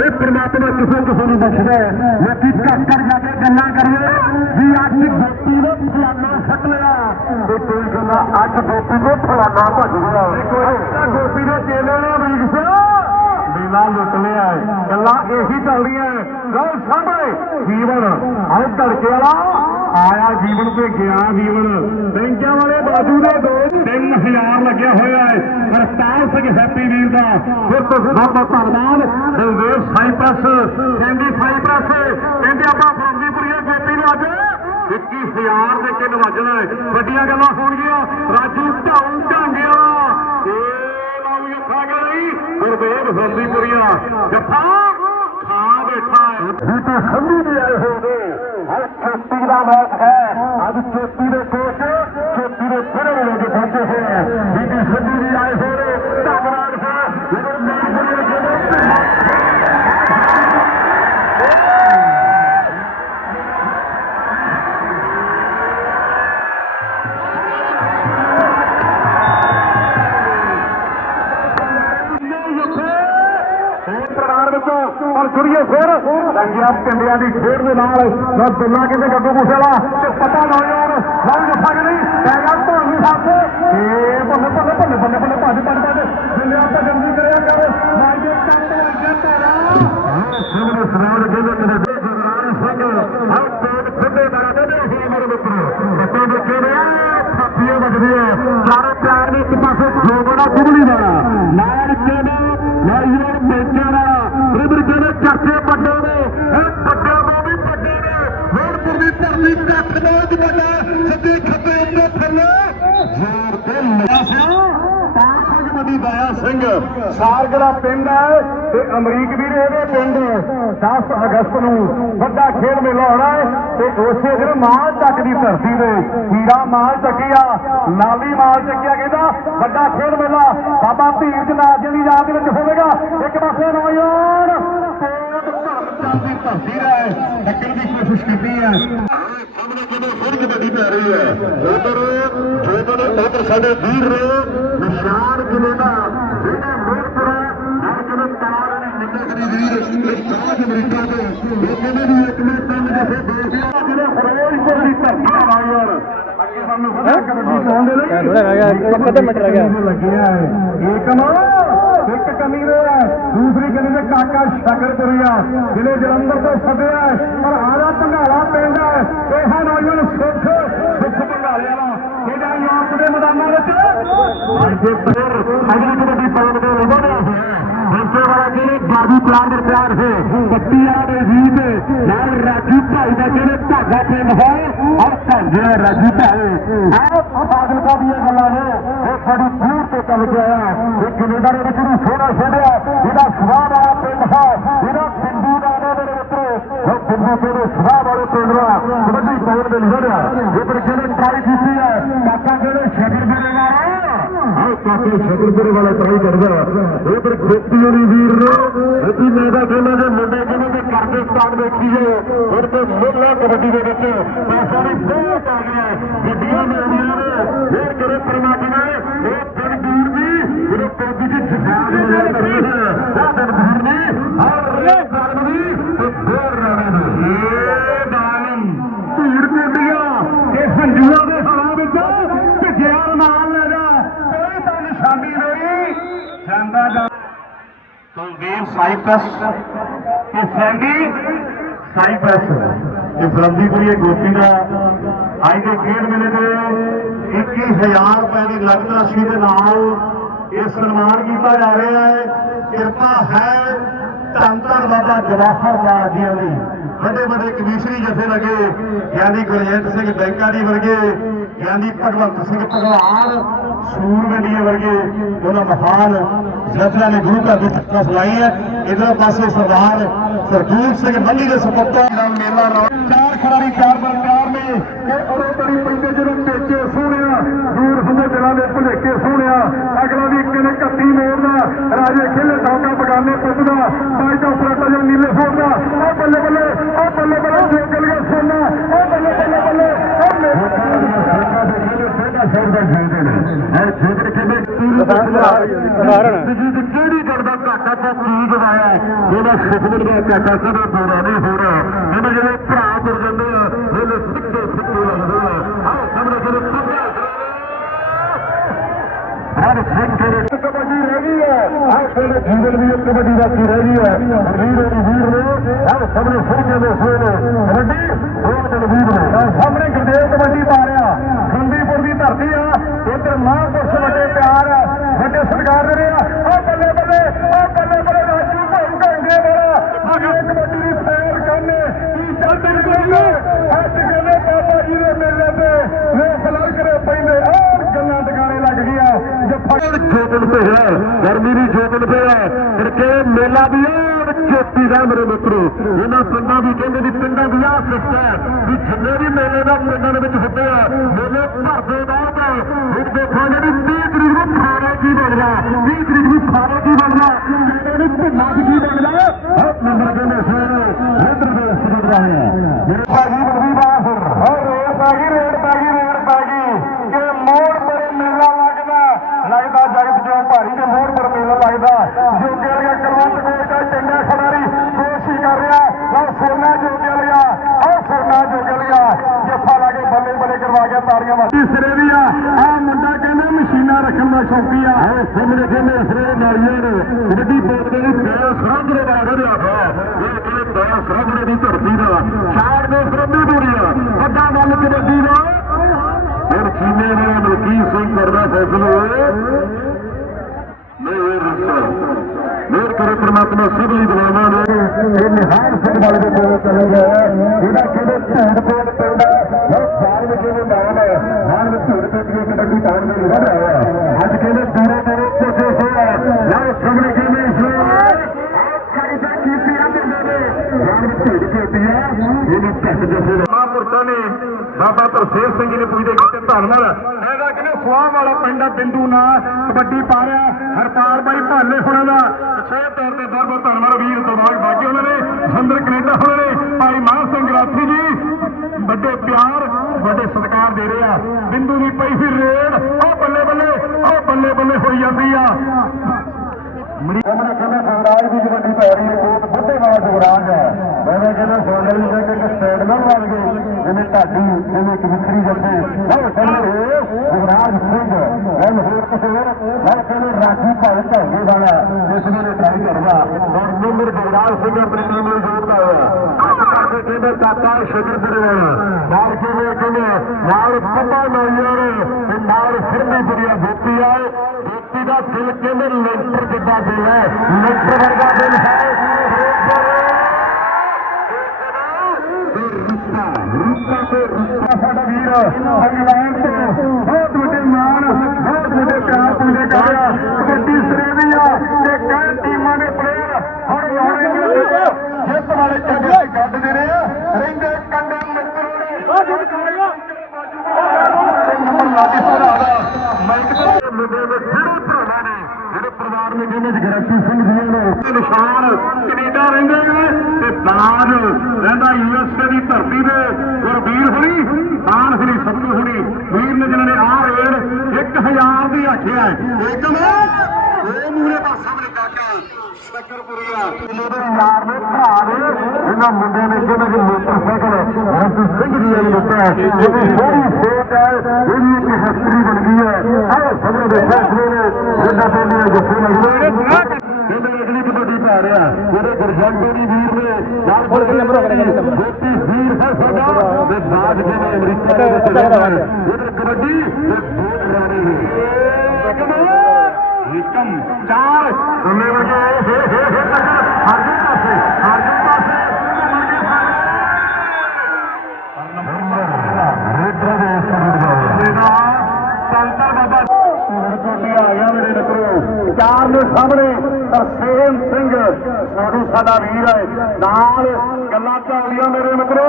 ਇਹ ਪ੍ਰਮਾਤਮਾ ਕਿਸੇ ਕਿਸੇ ਨੂੰ ਬਖਸ਼ਦਾ ਲੋਕੀ ਘਰ ਘਰ ਜਾ ਕੇ ਗੱਲਾਂ ਕਰੀਏ। ਵੀ ਅੱਜ ਗੋਪੀ ਨੇ ਫਲਾਨਾ ਛੱਡ ਲਿਆ। ਤੇ ਕੋਈ ਕਹਿੰਦਾ, ਅੱਜ ਗੋਪੀ ਨੇ ਫਲਾਨਾ ਭੱਜ ਗਿਆ। ਗੋਪੀ ਦੇ ਚੇਲੇ ਨੇ ਅਮਰੀਕ ਸਿੰਘ ਮੇਲਾ ਲੁੱਟ ਲਿਆ ਗੱਲਾਂ ਇਹੀ ਚੱਲਦੀਆਂ ਹੈ। ਸਾਹਮਣੇ, ਜੀਵਨ। ਆਹ ਧੜਕੇ ਵਾਲਾ, ਆਇਆ ਜੀਵਨ ਤੇ ਗਿਆ ਜੀਵਨ। ਬੈਂਕਾਂ ਵਾਲੇ ਬਾਜੂ ਦੇ ਦੋ 3000 ਲੱਗਿਆ ਹੋਇਆ ਹੈ ਕਰਤਾਰ ਸਿੰਘ ਹੈਪੀ ਵੀਰ ਦਾ। ਫਿਰ ਤੋਂ ਬਹੁਤ ਬਹੁਤ ਧੰਨਵਾਦ, ਬਲਦੇਵ ਸਾਈਪ੍ਰਸ ਸੈਂਡੀ ਸਾਈਪ੍ਰਸ ਕਹਿੰਦੇ ਆਪਾਂ ਫਰੰਦੀਪੁਰੀਏ ਗੋਪੀ ਨੂੰ ਅੱਜ 21000 ਦੇ ਕੇ ਨਵਾਜਣਾ ਵੱਡੀਆਂ ਗੱਲਾਂ ਹੋਣਗੀਆਂ। ਰਾਜੂ ਢਾਉਂ ਢਾਂਗਿਆ। ਗੁਰਦੇਵ ਫਰੰਦੀਪੁਰੀਆ ਜੱਫਾ ਖਾ ਬੈਠਾ ਹੈ। ਇਹ ਤਾਂ ਸੰਧੂ ਵੀ ਆਏ ਹੋਏ ਨੇ ਹਰ ਚੋਟੀ ਦਾ ਮੈਚ ਹੈ। ਅੱਜ ਚੋਟੀ ਦੇ ਕੋਚ ਚੋਟੀ ਦੇ ਫਿਰ ਲੈ ਕੇ ਪਹੁੰਚੇ ਰੰਗਿਆ ਦੀ ਖੇਡ ਦੇ ਨਾਲ। ਨਾ ਦੁੱਲਾ ਕਿਸੇ ਗੱਗੂ ਮੂਸੇ ਵਾਲਾ। ਤੇ ਪਤਾ ਨਾ ਯਾਰ ਨਾਲ ਜੱਫਾ ਕਿ ਨਹੀਂ, ਪੈ ਗਿਆ ਤੁਹਾਨੂੰ ਸਾਥ ਏ ਬੱਲੇ ਬੱਲੇ ਬੱਲੇ ਬੱਲੇ ਬੱਲੇ ਭੱਜ ਭੱਜ ਭੱਜ। ਦੁਨੀਆ ਤਾਂ ਜੰਗੀ ਕਰਿਆ ਕਰ ਵਾਜੇ ਟੱਪ ਵਾਜੇ ਤੇਰਾ। ਸਾਹਮਣੇ ਸਰਾਵਣ ਧਰਤੀ ਕੱਖ ਬਹੁਤ ਸੱਜੇ ਖੱਬੇ ਉੱਤੇ ਥੱਲੇ। ਜ਼ੋਰ ਤੇ ਲਿਆ ਸਿਆ। ਪਾਂਖਜ ਮਦੀ ਦਇਆ ਸਿੰਘ। ਸਾਰਗੜਾ ਪਿੰਡ ਹੈ ਤੇ ਅਮਰੀਕ ਵੀਰ ਇਹਦੇ ਪਿੰਡ 10 ਅਗਸਤ ਨੂੰ ਵੱਡਾ ਖੇਡ ਮੇਲਾ ਹੋਣਾ ਹੈ ਤੇ ਉਸੇ ਦਿਨ ਮਾਲ ਚੱਕ ਦੀ ਧਰਤੀ ਦੇ ਹੀਰਾ ਮਾਲ ਚੱਕਿਆ ਨਾਲੀ ਮਾਲ ਚੱਕਿਆ ਕਹਿੰਦਾ, ਵੱਡਾ ਖੇਡ ਮੇਲਾ। ਬਾਬਾ ਭੀਰ ਜਨਾਜ ਦੀ ਯਾਦ ਵਿੱਚ ਹੋਵੇਗਾ। ਇੱਕ ਪਾਸੇ ਨੌਜਵਾਨ ਧਰਮਚੰਦ ਦੀ ਧਰਤੀ ਦਾ ਟੱਕਰ ਦੀ ਕੋਸ਼ਿਸ਼ ਕੀਤੀ ਹੈ। ਸਾਹਮਣੇ ਕਿਹਦੇ ਫਿਰ ਕਬੱਡੀ ਪੈ ਰਹੀ ਹੈ ਉਧਰ ਜੋਗਨ ਉਧਰ ਸਾਡੇ ਵੀਰ ਨੇ ਨਿਸ਼ਾਨ ਕਿਲੇ ਦਾ ਜਿਹੜਾ ਮੋਹਪੁਰਾ ਹਰ ਕਿਲੇ ਤਾਰ ਦੀ ਮੁੰਡਾ ਕਰੀ ਵੀਰ ਇਹ ਕਾਜ ਅਮਰੀਕਾ ਦੇ ਇਹ ਕਹਿੰਦੇ ਵੀ ਇੱਕ ਮਿੰਟ ਪੰਜ ਜਸੇ ਦੋ ਜਿਹੜੇ ਫਿਰੋਜ਼ਪੁਰ ਦੀ ਧਰਤੀ ਦਾ ਵਾਇਰ ਅੱਗੇ ਸਾਨੂੰ ਕਬੱਡੀ ਪਾਉਣ ਦੇ ਲਈ ਪੱਕਾ ਤੇ ਮਚ ਰਹਿ ਗਿਆ ਲੱਗਿਆ ਏਕਮ ਇੱਕ ਕਮੀ ਰਿਹਾ ਦੂਸਰੀ ਕਮੀ ਦੇ ਕਾਕਾ ਸ਼ਕਰਪੁਰੀਆ ਜਿਹਨੇ ਜਲੰਧਰ ਤੋਂ ਸੱਦਿਆ ਪਰ ਆਲਾ ਭੰਗਾਲਾ ਪਿੰਡ ਹੈ ਇਹ ਨੌਜਵਾਨ ਸੁੱਖ ਸੁੱਖ ਭੰਗਾਲੇ ਦਾ ਇਹਦਾ ਯੂਰਪ ਦੇ ਮੈਦਾਨਾਂ ਵਿੱਚ, ਅੱਜ ਫਿਰ ਅਗਲੀ ਕਬੱਡੀ ਪਾਉਣ ਦੇ ਵਧਿਆ ਹੋਇਆ ਹੰਸੇ ਵਾਲਾ ਜਿਹੜੇ ਗਾਦੀ ਪਲਾਨ ਦੇ ਤਿਆਰ ਹੈ। ਬੱਤੀ ਦੇ ਜੀਤ ਨਾਲ ਰਾਜੂ ਭਾਈ ਦਾ ਜਿਹੜੇ ਧਾਗਾ ਪਿੰਡ ਹੈ ਔਰ ਭਾਂਜੇ ਰਾਜੂ ਭਾਈ। ਆਹ ਫਾਜ਼ਿਲਕਾ ਦੀਆਂ ਗੱਲਾਂ ਨੇ। ਇਹ ਬੜੀ ਦੂਰ ਤੋਂ ਚੱਲ ਕੇ ਆਇਆ। ਇਹ ਕੈਨੇਡਾ ਦੇ ਵਿੱਚ ਵੀ ਸੋਹਣਾ ਖੇਡਿਆ। ਇਹਦਾ ਸੁਭਾਅ ਵਾਲਾ ਪਿੰਡ ਹੈ। ਇਹਦਾ ਪਿੰਡੂ ਦਾ ਨਾਮ ਮੇਰੇ ਮਿੱਤਰੋ। ਉਹ ਪਿੰਡੂ ਤੇਰੇ ਸੁਭਾਅ ਵਾਲੇ ਪਿੰਡ ਦਾ। ਕਬੱਡੀ ਪਾਉਣ ਦੇ ਲਈ ਵਧਿਆ ਇਹ ਪਰ ਜਿਹਨੇ ਟਰਾਈ ਕੀਤੀ ਹੈ ਕਾਕਾ ਜਿਹੜੇ ਸ਼ਗਰ ਦੇ ਆਹ ਕਾਕੇ ਸ਼ਕਰਪੁਰੇ ਵਾਲਾ ਟਰਾਈ ਕਰਦਾ ਇਹ ਪਰ ਵਾਲੀ ਵੀਰ ਨੇ ਅੱਧੀ ਮੈਦਾ ਕਹਿੰਦਾ ਜੇ ਮੁੰਡੇ ਕਹਿੰਦੇ ਤੇ ਕਰਦੇ ਸਟਾਰਟ ਦੇਖੀਏ ਫਿਰ ਤੇ ਮੁੱਲਾ ਕਬੱਡੀ ਦੇ ਵਿੱਚ। ਪੈਸਾ ਵੀ ਬਹੁਤ ਆ ਗਿਆ। ਗੱਡੀਆਂ ਮਿਲਦੀਆਂ ਨੇ। ਫਿਰ ਕਰੇ ਪਰਮਾਤਮਾ ਇਹ ਦਿਨ ਦੂਰ ਦੀ, ਜਿਹੜੇ ਕੋਦੀ ਦੀ ਜਹਾਜ਼ ਮਿਲਿਆ ਕਰਨੀ ਹੈ ਉਹ ਦਿਨ ਜੀ ਦੀ, ਹਰ ਰੇ ਗੱਲ ਦੀ, ਤੇ ਫੇਰ ਰਹਿਣੇ ਨੇ ਇਹ ਦਾਨਮ ਧੀਰ ਕੁੰਡੀਆਂ ਇਹ ਹੰਝੂਆਂ ਦੇ ਹਵਾ ਵਿੱਚ ਭਿੱਜਿਆ ਰਮਾਨ ਲੈ ਜਾ ਕੋਈ ਤਾਂ ਨਿਸ਼ਾਨੀ ਨਹੀਂ ਜਾਂਦਾ ਜਾ ਕੁਲਦੀਪ ਸਾਈਪਸ ਇਹ ਸੈਂਡੀ ਸਾਈਪਸ ਇਹ ਫਰੰਦੀਪੁਰੀ ਗੋਪੀ ਦਾ ਅੱਜ ਦੇ ਖੇਡ ਮੇਲੇ ਤੇ 21000 ਰੁਪਏ ਦੀ ਨਗਦ ਰਾਸ਼ੀ ਦੇ ਨਾਲ ਇਹ ਸਨਮਾਨ ਕੀਤਾ ਜਾ ਰਿਹਾ ਹੈ। ਕਿਰਪਾ ਹੈ ਧੰਨ ਧੰਨ ਬਾਬਾ ਜਵਾਹਰ ਲਾਲ ਜੀਆਂ ਦੀ। ਵੱਡੇ ਵੱਡੇ ਕਮਿਸ਼ਨਰੀ ਜਥੇ ਲਗੇ, ਗਿਆਨੀ ਗੁਰਜੰਤ ਸਿੰਘ ਬੈਂਕਾ ਵਰਗੇ, ਗਿਆਨੀ ਭਗਵੰਤ ਸਿੰਘ ਭਗਵਾਨ ਸੂਰਵੰਡੀਏ ਵਰਗੇ ਉਹਨਾਂ ਮਹਾਨ ਜਥਿਆਂ ਨੇ ਗੁਰੂ ਘਰ ਦੀ ਤੱਕਾ ਸਲਾਈ ਹੈ। ਇਧਰ ਪਾਸੇ ਸਰਦਾਰ ਸਰਦੂਲ ਸਿੰਘ ਮੱਲੀ ਦੇ ਸਪੁੱਤਰ ਦਾ ਮੇਲਾ ਚਾਰ ਖਿਡਾਰੀ ਚਾਰ ਬਲਕਾਰ ਨੇ ਕਿ ਉਰੇ ਤਰੀ ਪੈਂਦੇ ਜਦੋਂ ਪੇਚੇ ਸੋਹਣਿਆ, ਦੂਰ ਹੁੰਦੇ ਦਿਲਾਂ ਦੇ ਭੁਲੇਖੇ ਸੋਹਣਿਆ। ਅਗਲਾ ਵੀ ਇੱਕ ਨੇ ਕੱਤੀ ਮੋੜਦਾ, ਰਾਜੇ ਖੇਲੇ ਟੌਕਾ ਬਗਾਨੇ ਪੁੱਤਦਾ ਬਾਈ ਦਾ ਫਰਾਟਾ ਜੋ ਨੀਲੇ ਫੋੜਦਾ। ਉਹ ਬੱਲੇ ਬੱਲੇ ਉਹ ਬੱਲੇ ਬੱਲੇ ਜੋ ਗਲ ਭਾਸ਼ਣ ਦਾ ਖੇਡਦੇ ਨੇ ਇਹ ਖੇਡ ਕਿਵੇਂ ਉਦਾਹਰਣ ਤੁਸੀਂ ਦੀ ਕਿਹੜੀ ਗੱਲ ਦਾ ਘਾਟਾ ਤਾਂ ਕੀ ਗਵਾਇਆ ਜਿਹੜਾ ਸੁਖਮਨ ਦਾ ਘਾਟਾ ਕਦੇ ਪੂਰਾ ਨਹੀਂ ਹੋ ਰਿਹਾ। ਇਹਨੂੰ ਜਿਹੜੇ ਭਰਾ ਤੁਰ ਜਾਂਦੇ ਆ ਇਹਨੂੰ ਸਿੱਕੇ ਸਿੱਕੇ ਲੱਗਦੇ ਆ। ਆਹ ਸਾਹਮਣੇ ਜਿਹੜੇ ਸੁਭਾ ਹਰ ਸਿੰਘ ਜਿਹੜੇ ਕਬੱਡੀ ਰਹੀ ਹੈ। ਆਹ ਸਾਡੇ ਜੀਵਨ ਵੀ ਕਬੱਡੀ ਦਾ ਕੀ ਰਹੀ ਹੈ। ਵੀਰ ਵੀਰ ਨੇ ਆਹ ਸਾਹਮਣੇ ਸੋਹਣੇ ਦੇ ਸੋਹਣੇ ਕਬੱਡੀ ਧਰਤੀ ਆ। ਇੱਧਰ ਮਹਾਂਪੁਰਸ਼ ਵੱਡੇ ਪਿਆਰ ਆ, ਵੱਡੇ ਸਰਕਾਰ ਦੇ ਰਿਹਾ। ਆਹ ਬੱਲੇ ਬੱਲੇ, ਆਹ ਬੱਲੇ ਬੱਲੇ, ਰਾਜੂ ਭਾਊ ਘੰਗੇ ਵਾਲਾ। ਆਹ ਕਬੱਡੀ ਦੀ ਫੇਰ ਕਰਨੇ, ਕੀ ਚੱਲਦੇ ਨੇ ਅੱਜ ਕਹਿੰਦੇ ਬਾਬਾ ਜੀ ਦੇ ਮੇਲੇ ਤੇ ਵੇਖ ਲੜਕਰੇ ਪੈਂਦੇ ਔਰ ਗੱਲਾਂ ਟਿਕਾਣੇ ਲੱਗ ਗਈਆਂ। ਜੱਫਾ ਜੋਤਨ ਤੇ ਗਰਮੀ ਦੀ ਜੋਤਨ ਤੇ ਹੈ ਕਰਕੇ ਮੇਲਾ ਵੀ ਔਰ ਚੋਟੀ ਰਹਿ ਮੇਰੇ ਮਿੱਤਰੋ, ਇਹਨਾਂ ਪਿੰਡਾਂ ਵੀ ਕਹਿੰਦੇ ਦੀ ਪਿੰਡਾਂ ਦੀ ਆਹ ਸਿਫਤ ਹੈ ਵੀ ਜਿੰਨੇ ਵੀ ਮੇਲੇ ਦਾ ਪਿੰਡਾਂ ਦੇ ਵਿੱਚ ਹੁੰਦੇ ਆ। ਮੇਲੇ ਭਰਦੇ ਬਾਅਦ ਹੁਣ ਦੇਖਾਂਗੇ ਵੀ 30 ਤਰੀਕ ਨੂੰ ਖਾਰੇ ਕੀ ਬਣਦਾ 20 ਤਰੀਕ ਨੂੰ ਖਾਰੇ ਕੀ ਬਣਦਾ ਕਹਿੰਦੇ ਨੇ ਭੁੱਲਾ ਕੀ ਬਣਦਾ ਹੱਥ ਨੰਬਰ ਕਹਿੰਦੇ ਸੋਹਣੇ ਰੇਡਰ ਦੇ ਸਬਦ ਰਹੇ ਆ। ਮੇਰੇ ਭਾਜੀ ਬੜੀ ਬਾਹਰ ਹੋ ਰੇਡ ਪੈ ਗਈ ਰੇਡ ਪੈ ਰੇਡ ਪੈ ਕਿ ਮੋੜ ਪਰ ਮੇਲਾ ਲੱਗਦਾ ਲੱਗਦਾ ਜਗਤ ਜੋ ਭਾਰੀ ਦੇ ਮੋੜ ਪਰ ਮੇਲਾ ਲੱਗਦਾ ਜੋ ਗਿਆ ਕਰਵੰਤ ਕੋਈ ਦਾ ਚੰਗਾ ਖਿਡਾਰੀ ਕੋਸ਼ਿਸ਼ ਕਰ ਰਿਹਾ ਲਓ ਸੋਨਾ ਜੋ ਗਿਆ ਆਹ ਸੋਨਾ ਜੋ ਗਿਆ ਜੱਫਾ ਲਾ ਕੇ ਬੱਲੇ ਬੱਲੇ ਕਰਵਾ ਕੇ ਤਾੜੀਆਂ ਮਾਰ ਸਿਰੇ ਵੀ ਆ। ਮੁੰਡਾ ਕਹਿੰਦਾ ਮਸ਼ੀਨਾਂ ਰੱਖਣ ਦਾ ਸ਼ੌਕੀ ਆ। ਆਹ ਸਾਹਮਣੇ ਕਹਿੰਦੇ ਸਿਰੇ ਨਾਲੀਆਂ ਨੇ। ਵੱਡੀ ਬੋਲ ਦੇ ਸਾਹਮਣੇ ਕਹਿੰਦੇ ਇਸ ਕਾਇਦਾ ਕੀਤੀ ਆ ਬੰਦੇ ਨੇ। ਹਾਲ ਵਿੱਚ ਝੂੜ ਕੀਤੀ ਆ ਇਹਨੂੰ ਟੱਕ ਜਫੇ ਮਹਾਂਪੁਰਸ਼ਾਂ ਨੇ ਬਾਬਾ ਤਰਸੇਵ ਸਿੰਘ ਜੀ ਨੇ ਪੂਜੇ ਕੀਤੇ ਧੰਨਵਾਦ ਇਹਦਾ ਕਿਨੇ ਸੁਆਹ ਵਾਲਾ ਪਿੰਡ ਆ, ਬਿੰਦੂ ਨਾ, ਕਬੱਡੀ ਪਾ ਰਿਹਾ ਹਰਪਾਲ ਬਾਈ ਭਾਲੇ ਹੁਣਾਂ ਦਾ। ਛੇ ਤੌਰ ਤੇ ਬਹੁਤ ਬਹੁਤ ਧੰਨਵਾਦ ਵੀਰ ਤੋਂ ਬਾਅਦ ਬਾਕੀ ਉਹਨਾਂ ਨੇ ਸੰਦਰ ਕੈਨੇਡਾ ਹੋਣਾ ਨੇ। ਭਾਈ ਮਾਨ ਸਿੰਘ ਰਾਠੀ ਜੀ, ਵੱਡੇ ਪਿਆਰ, ਵੱਡੇ ਸਤਿਕਾਰ ਦੇ ਰਹੇ ਆ। ਬਿੰਦੂ ਦੀ ਪਈ ਸੀ ਰੇਡ ਉਹ ਬੱਲੇ ਬੱਲੇ ਉਹ ਬੱਲੇ ਬੱਲੇ ਹੋਈ ਜਾਂਦੀ ਆ। ਸਾਹਮਣੇ ਕਹਿੰਦਾ ਸਵਰਾਜ ਦੀ ਕਬੱਡੀ ਪੈ ਰਹੀ ਹੈ, ਬਹੁਤ ਵੱਡੇ ਵਾਲਾ ਸਵਰਾਜ ਹੈ। ਮੈਂ ਕਹਿੰਦਾ ਸੋਨਲ ਜੀ ਦੇ ਕਿ ਸਟੇਟ ਨਾਲ ਲੱਗ ਗਏ ਜਿਵੇਂ ਢਾਡੀ, ਜਿਵੇਂ ਕਿ ਵਿਸਰੀ ਜੱਥੇ ਉਹ ਕਹਿੰਦੇ ਸਵਰਾਜ ਸਿੰਘ, ਮੈਂ ਹੋਰ ਕਿਸੇ ਹੋਰ, ਮੈਂ ਕਹਿੰਦੇ ਰਾਜੀ ਭਾਈ ਢਾਡੇ ਵਾਲਾ ਇਸ ਨੇ ਟਰਾਈ ਕਰਦਾ। ਔਰ ਨੰਬਰ ਜਗਰਾਜ ਸਿੰਘ ਆਪਣੀ ਟੀਮ ਨੂੰ ਜੋੜਦਾ ਹੋਇਆ ਕਹਿੰਦੇ ਕਾਕਾ ਸ਼ਗਰ ਵਾਲਾ ਨਾਲ ਕਿਵੇਂ ਕਹਿੰਦੇ, ਨਾਲ ਪੱਪਾ ਨਾਈਆਂ ਤੇ ਨਾਲ ਫਿਰਨੀ ਬੁਰੀਆ ਗੋਪੀ ਆਏ ਗੋਪੀ ਦਾ ਦਿਲ ਕਹਿੰਦੇ ਲੈਂਟਰ ਜਿੱਦਾਂ ਦਿਲ ਹੈ ਲੈਂਟਰ ਵਰਗਾ ਦਿਲ ਹੈ। ਸਾਡਾ ਵੀਰ ਇੰਗਲੈਂਡ ਤੋਂ ਬਹੁਤ ਵੱਡੇ ਮਾਣ, ਬਹੁਤ ਵੱਡੇ ਪਿਆਰ ਪੂਜੇ ਕਰ ਰਿਹਾ ਕਬੱਡੀ ਸਿਰੇ ਆ, ਤੇ ਕਈ ਟੀਮਾਂ ਦੇ ਪਲੇਅਰ ਹੁਣ ਲਾਉਣੇ ਨੇ। ਜਿੱਤ ਵਾਲੇ ਚੰਗੇ ਗੱਡਦੇ ਨੇ ਰਹਿੰਦੇ ਕੰਡੇ ਮਿੱਤਰੋਂ ਨੇ ਨੰਬਰ ਲਾਡੀ ਮਾਈਕ ਤੇ ਮੁੰਡੇ ਦੇ ਜਿਹੜੇ ਭਰਾਵਾਂ ਨੇ, ਜਿਹੜੇ ਪਰਿਵਾਰ ਨੇ ਜਿਹਨੇ ਚ ਸਿੰਘ ਜੀ ਨੇ, ਨਿਸ਼ਾਨ ਕੈਨੇਡਾ ਰਹਿੰਦੇ ਨੇ, ਤੇ ਦਾਜ ਰਹਿੰਦਾ ਯੂਐਸਏ ਦੀ ਧਰਤੀ ਦੇ ਗੁਰਬੀਰ ਹੁਣੀ ਖਾਨ ਹੁਣੀ ਸੱਤੂ ਹੁਣੀ ਵੀਰ ਨੇ ਜਿਹਨਾਂ ਨੇ ਆ ਰੇਡ 1000 ਦੀ ਆਖਿਆ ਹੈ। ਏਕਮ ਉਹ ਮੂਰੇ ਦਾ ਸਾਹਮਣੇ ਕਾਕੇ ਸ਼ੱਕਰਪੁਰੀਆ ਇਹਦੇ ਯਾਰ ਨੇ ਭਰਾ ਨੇ ਇਹਨਾਂ ਮੁੰਡੇ ਨੇ ਕਿਹਾ ਕਿ ਮੋਟਰਸਾਈਕਲ ਰੰਤੂ ਸਿੰਘ ਦੀ ਇਹ ਲੁੱਟਾ ਇਹਦੀ ਸੋਹਣੀ ਸੋਚ ਹੈ ਇਹਦੀ ਇੱਕ ਹਿਸਟਰੀ ਬਣ ਗਈ ਹੈ ਆਹ ਸਭੇ ਦੇ ਫੈਸਲੇ ਨੇ ਜਿੱਦਾਂ ਪਹਿਲੇ ਜੱਫੇ ਲੱਗਦੇ ਇਹਦੇ ਅਗਲੀ ਕਬੱਡੀ ਪਾ ਰਿਹਾ ਜਿਹੜੇ ਗਰਜੰਟੇ ਵੀਰ ਨੇ ਨਾਲ ਬੜੀ ਗੋਪੀ ਵੀਰ ਹੈ ਸਾਡਾ ਤੇ ਬਾਜ ਦੇ ਅਮਰੀਕਾ ਦੇ ਵਿੱਚ ਰਹਿੰਦਾ ਹੈ ਕਬੱਡੀ ਤੇ ਦੋ ਖਿਡਾਰੀ ਨੇ ਹਿਕਮ ਚਾਰ। ਦੋਨੇ ਵਰਗੇ ਆਏ ਫੇਰ ਫੇਰ ਫੇਰ ਟੱਕਰ ਹਰਜਨ ਪਾਸੇ ਹਰਜਨ ਪਾਸੇ। ਚਾਰ ਦੇ ਸਾਹਮਣੇ ਤਰਸੇਮ ਸਿੰਘ ਸਾਡੂ ਸਾਡਾ ਵੀਰ ਹੈ। ਨਾਲ ਗੱਲਾਂ ਚੱਲਦੀਆਂ ਮੇਰੇ ਮਿੱਤਰੋ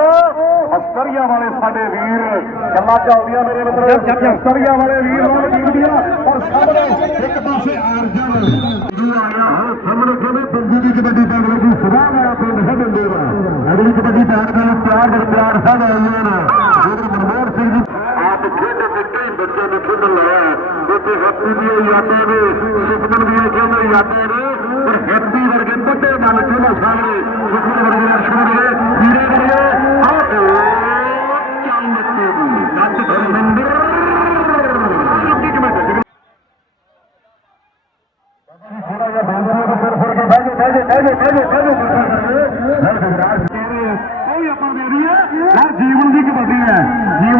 ਅਸਕਰੀਆਂ ਵਾਲੇ ਸਾਡੇ ਵੀਰ। ਗੱਲਾਂ ਚੱਲਦੀਆਂ ਮੇਰੇ ਮਿੱਤਰੋ ਅਸਕਰੀਆਂ ਵਾਲੇ ਵੀਰ ਨਾਲ ਜੀਵਦੀਆਂ ਔਰ ਸਾਹਮਣੇ ਇੱਕ ਪਾਸੇ ਅਰਜਨ ਜੀ ਆਇਆ ਹਾਂ ਸਾਹਮਣੇ ਕਹਿੰਦੇ ਬੰਦੀ ਦੀ ਕਬੱਡੀ ਪੈਣ ਲੱਗੀ ਸੁਭਾ ਵਾਲਾ ਪਿੰਡ ਹੈ ਬੰਦੇ ਦਾ। ਅਗਲੀ ਕਬੱਡੀ ਪੈਣ ਦੇ ਪਿਆਰ ਦੇ ਪਿਆਰ ਸਭ ਆਏ ਨੇ। ਜਿਹੜੇ ਮਨਮੋਹਨ ਸਿੰਘ ਜੀ ਆਪ ਖੇਡ ਕੇ ਕਈ ਬੱਚੇ ਨੇ ਖੇਡਣ ਲਾਇਆ ਉੱਥੇ ਹੈਪੀ ਦੀ ਯਾਦਾਂ ਨੇ, ਸੁਖਮਨ ਦੀਆਂ ਕਹਿੰਦੇ ਯਾਦਾਂ ਨੇ। ਪਰ ਹੈਪੀ ਵਰਗੇ ਵੱਡੇ ਮਨ ਖੇਡਾਂ ਸਾਹਮਣੇ ਸੁਖਮਨ ਥੋੜਾ ਜਿਹਾ ਬਾਂਦਰਾਂ ਤੋਂ ਫਿਰ ਫਿਰ ਕੇ ਬਹਿ ਜਾ ਬਹਿ ਜਾ ਬਹਿ ਜਾ ਬਹਿ ਜਾ ਬਹਿ ਜਾ ਨਾਲ ਗੁਜਰਾਤ ਕੋਈ ਆਪਾਂ ਦੇ ਰਹੀ ਹੈ। ਯਾਰ ਜੀਵਨ ਦੀ ਕਬੱਡੀ ਹੈ। ਜੀਵਨ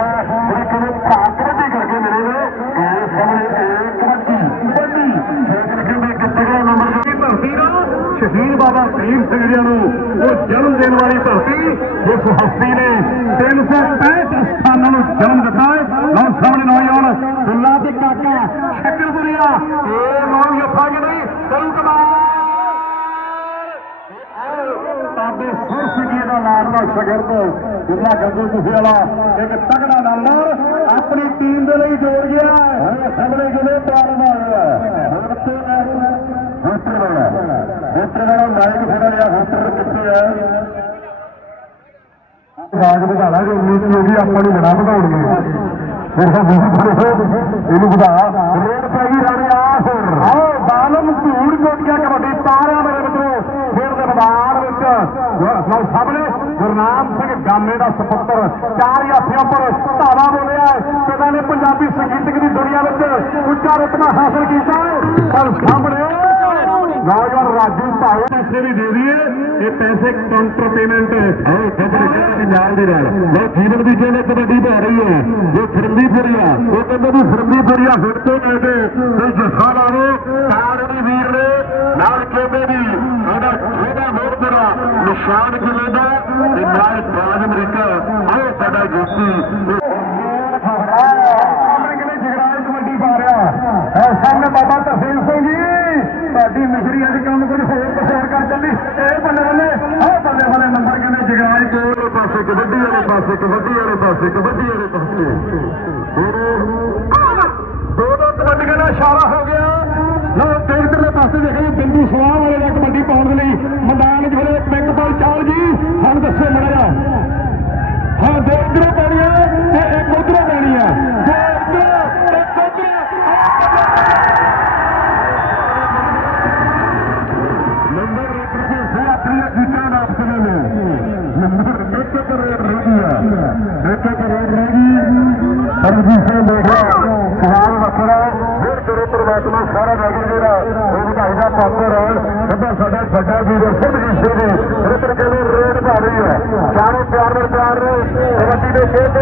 ਸ਼ਹੀਦ ਸਿੰਘ ਜੀ ਨੂੰ ਉਹ ਜਨਮ ਦੇਣ ਵਾਲੀ ਧਰਤੀ, ਜਿਸ ਹਸਤੀ ਨੇ 365 ਸਥਾਨਾਂ ਨੂੰ ਜਨਮ ਦਿੱਤਾ ਹੈ। ਲਓ ਸਾਹਮਣੇ ਨੌਜਵਾਨ ਦੁੱਲਾ ਤੇ ਕਾਕਾ ਸ਼ਕਰਪੁਰੀਆ ਇਹ ਨੌ ਯਫਾ ਕਿ ਨਹੀਂ ਕਰੂ ਕਮਾਲ ਤਾਬੇ ਸੁਰ ਸਿੰਘੀ ਦਾ ਲਾਡਲਾ ਸ਼ਗਿਰਦ ਦੁੱਲਾ ਗੰਗੂ ਕੁਫੇ ਵਾਲਾ ਇੱਕ ਤਗੜਾ ਨੰਬਰ ਆਪਣੀ ਟੀਮ ਦੇ ਲਈ ਜੋੜ ਗਿਆ ਸਾਹਮਣੇ ਕਿਵੇਂ ਪਾਰ ਮਾਰਿਆ ਹੋਟਰ ਵਾਲਾ। ਹੋਟਰ ਵਾਲਾ ਨਾਇਕ ਫੜਾ ਲਿਆ, ਹੋਟਰ ਕਿੱਥੇ ਹੈ ਰਾਜ ਵਧਾਣਾ ਜੋ ਉਮੀਦ ਹੋਗੀ ਆਪਾਂ ਨੂੰ ਬਣਾ ਵਧਾਉਣਗੇ। ਇਹਨੂੰ ਵਧਾ। ਰੇਡ ਪੈ ਗਈ, ਰਾਣੇ ਆਹ ਆਓ, ਬਾਲਮ ਧੂੜ ਕੋਟੀਆਂ ਕਬੱਡੀ ਤਾਰਿਆਂ ਮੇਰੇ ਮਿੱਤਰੋ ਖੇਡ ਦੇ ਮੈਦਾਨ ਵਿੱਚ ਲਓ ਸਾਹਮਣੇ, ਗੁਰਨਾਮ ਸਿੰਘ ਗਾਮੇ ਦਾ ਸੁਪੁੱਤਰ, ਚਾਰ ਹਾਥੀਆਂ ਪਰ ਧਾਵਾ ਬੋਲਿਆ ਹੈ। ਪਿਤਾ ਨੇ ਪੰਜਾਬੀ ਸੰਗੀਤਕ ਦੀ ਦੁਨੀਆ ਵਿੱਚ ਉੱਚਾ ਰਤਨਾ ਹਾਸਲ ਕੀਤਾ ਹੈ। ਪਰ ਸਾਹਮਣੇ ਨੌਜਵਾਨ ਰਾਜੂ ਭਾਵੇਂ ਪੈਸੇ ਵੀ ਦੇ ਦਈਏ ਇਹ ਪੈਸੇ ਕਾਊਂਟਰ ਪੇਮੈਂਟ ਆਓ ਖਬਰ ਕਿਹਦੇ ਨਾਲ ਦੀ ਨਾਲ ਲੋ ਜੀਵਨ ਦੀ ਜਿਹਨੇ ਕਬੱਡੀ ਪੈ ਰਹੀ ਹੈ ਜੋ ਫਿਰਮੀ ਫਰੀਆ ਉਹ ਕਹਿੰਦੇ ਵੀ ਫਿਰਮੀ ਫਰੀਆ ਫਿਰ ਤੋਂ ਕਹਿੰਦੇ ਤੇ ਜੱਸਾ ਲਾਰੋ ਤਾਰ ਦੀ ਵੀਰ ਨੇ ਨਾਲ ਕਹਿੰਦੇ ਵੀ। ਸਾਡਾ ਉਹਦਾ ਮੋੜ ਤੇਰਾ ਨਿਸ਼ਾਨ ਕਿਲੇ ਦਾ ਤੇ ਨਾਲ ਬਾਜ ਅਮਰੀਕਾ ਆਓ ਸਾਡਾ ਜੋਤੀ ਸਾਹਮਣੇ ਕਿਵੇਂ ਜਗਰਾਜ ਕਬੱਡੀ ਪਾ ਰਿਹਾ ਹੈ ਸਾਹਮਣੇ ਬਾਬਾ ਤਰਸੇਮ ਸਿੰਘ ਜੀ ਤੁਹਾਡੀ ਮਿਸਰੀ ਅੱਜ ਕੰਮ ਕੁਝ ਹੋਰ ਪਸੋਰ ਕਰ ਚੱਲੀ ਇਹ ਬੱਲੇ ਬੱਲੇ ਆਹ ਬੱਲੇ ਬੱਲੇ ਨੰਬਰ ਕਹਿੰਦੇ ਜਗਰਾਜ ਕੋਲ ਪਾਸੇ ਕਬੱਡੀ ਵਾਲੇ ਪਾਸੇ ਕਬੱਡੀ ਵਾਲੇ ਪਾਸੇ ਕਬੱਡੀ ਵਾਲੇ ਪਾਸੇ। ਦੋ ਦੋ ਕਬੱਡੀਆਂ ਦਾ ਇਸ਼ਾਰਾ ਹੋ ਗਿਆ। ਲਓ ਤੇ ਇਧਰਲੇ ਪਾਸੇ ਦੇਖੋ ਬਿੰਦੂ ਸਵਾਹ ਵਾਲੇ ਦਾ ਕਬੱਡੀ ਪਾਉਣ ਦੇ ਲਈ ਮੈਦਾਨ ਜਿਹੜੇ ਪਿੰਕ ਬਾਲ ਚਾਲ ਜੀ। ਸਾਨੂੰ ਦੱਸੋ ਮੜਾ ਸਰਬਜੀਤ ਸਿੰਘ ਦੇਖਿਆ ਸਵਾਲ ਵੱਖਰਾ ਫਿਰ ਕਰੋ ਪ੍ਰਮਾਤਮਾ ਸਾਰਾ ਨਗਰ ਜਿਹੜਾ, ਉਹ ਵਧਾਈ ਦਾ ਪਾਤਰ ਹੈ। ਸਭਾ ਸਾਡਾ ਛੱਡਾ ਵੀਰ ਸਰਬਜੀਤ ਸਿੰਘ ਜੀ ਰਿਤਰ ਕਹਿੰਦੇ ਰੇਡ ਪਾ ਰਹੀ ਹੈ। ਚਾਰੋਂ ਪਿਆਰ ਨਾਲ ਪਿਆਰ ਨੇ ਕਬੱਡੀ ਦੇ ਖੇਡ।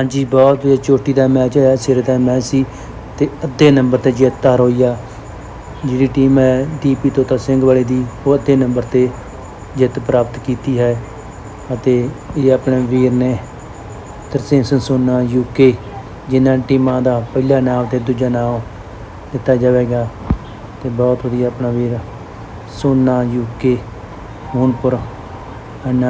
ਹਾਂਜੀ ਬਹੁਤ ਵਧੀਆ ਚੋਟੀ ਦਾ ਮੈਚ ਹੋਇਆ, ਸਿਰੇ ਦਾ ਮੈਚ ਸੀ ਤੇ ਅੱਧੇ ਨੰਬਰ ਤੇ ਜਿੱਤ ਹਾਰ ਹੋਈ ਆ ਜਿਹੜੀ ਟੀਮ ਹੈ, ਡੀਪੀ ਤੋਤਾ ਸਿੰਘ ਵਾਲੇ ਦੀ, ਉਹ ਅੱਧੇ ਨੰਬਰ ਤੇ ਜਿੱਤ ਪ੍ਰਾਪਤ ਕੀਤੀ ਹੈ ਅਤੇ ਇਹ ਆਪਣੇ ਵੀਰ ਨੇ ਤਰਸੇਮ ਸਿੰਘ ਸੋਨਾ ਯੂਕੇ ਜਿਨ੍ਹਾਂ ਟੀਮਾਂ ਦਾ ਪਹਿਲਾ ਨਾਮ ਤੇ ਦੂਜਾ ਨਾਮ ਦਿੱਤਾ ਜਾਵੇਗਾ। ਤੇ ਬਹੁਤ ਵਧੀਆ ਆਪਣਾ ਵੀਰ, ਸੋਨਾ ਯੂਕੇ ਮੋਹਨਪੁਰ, ਐਨ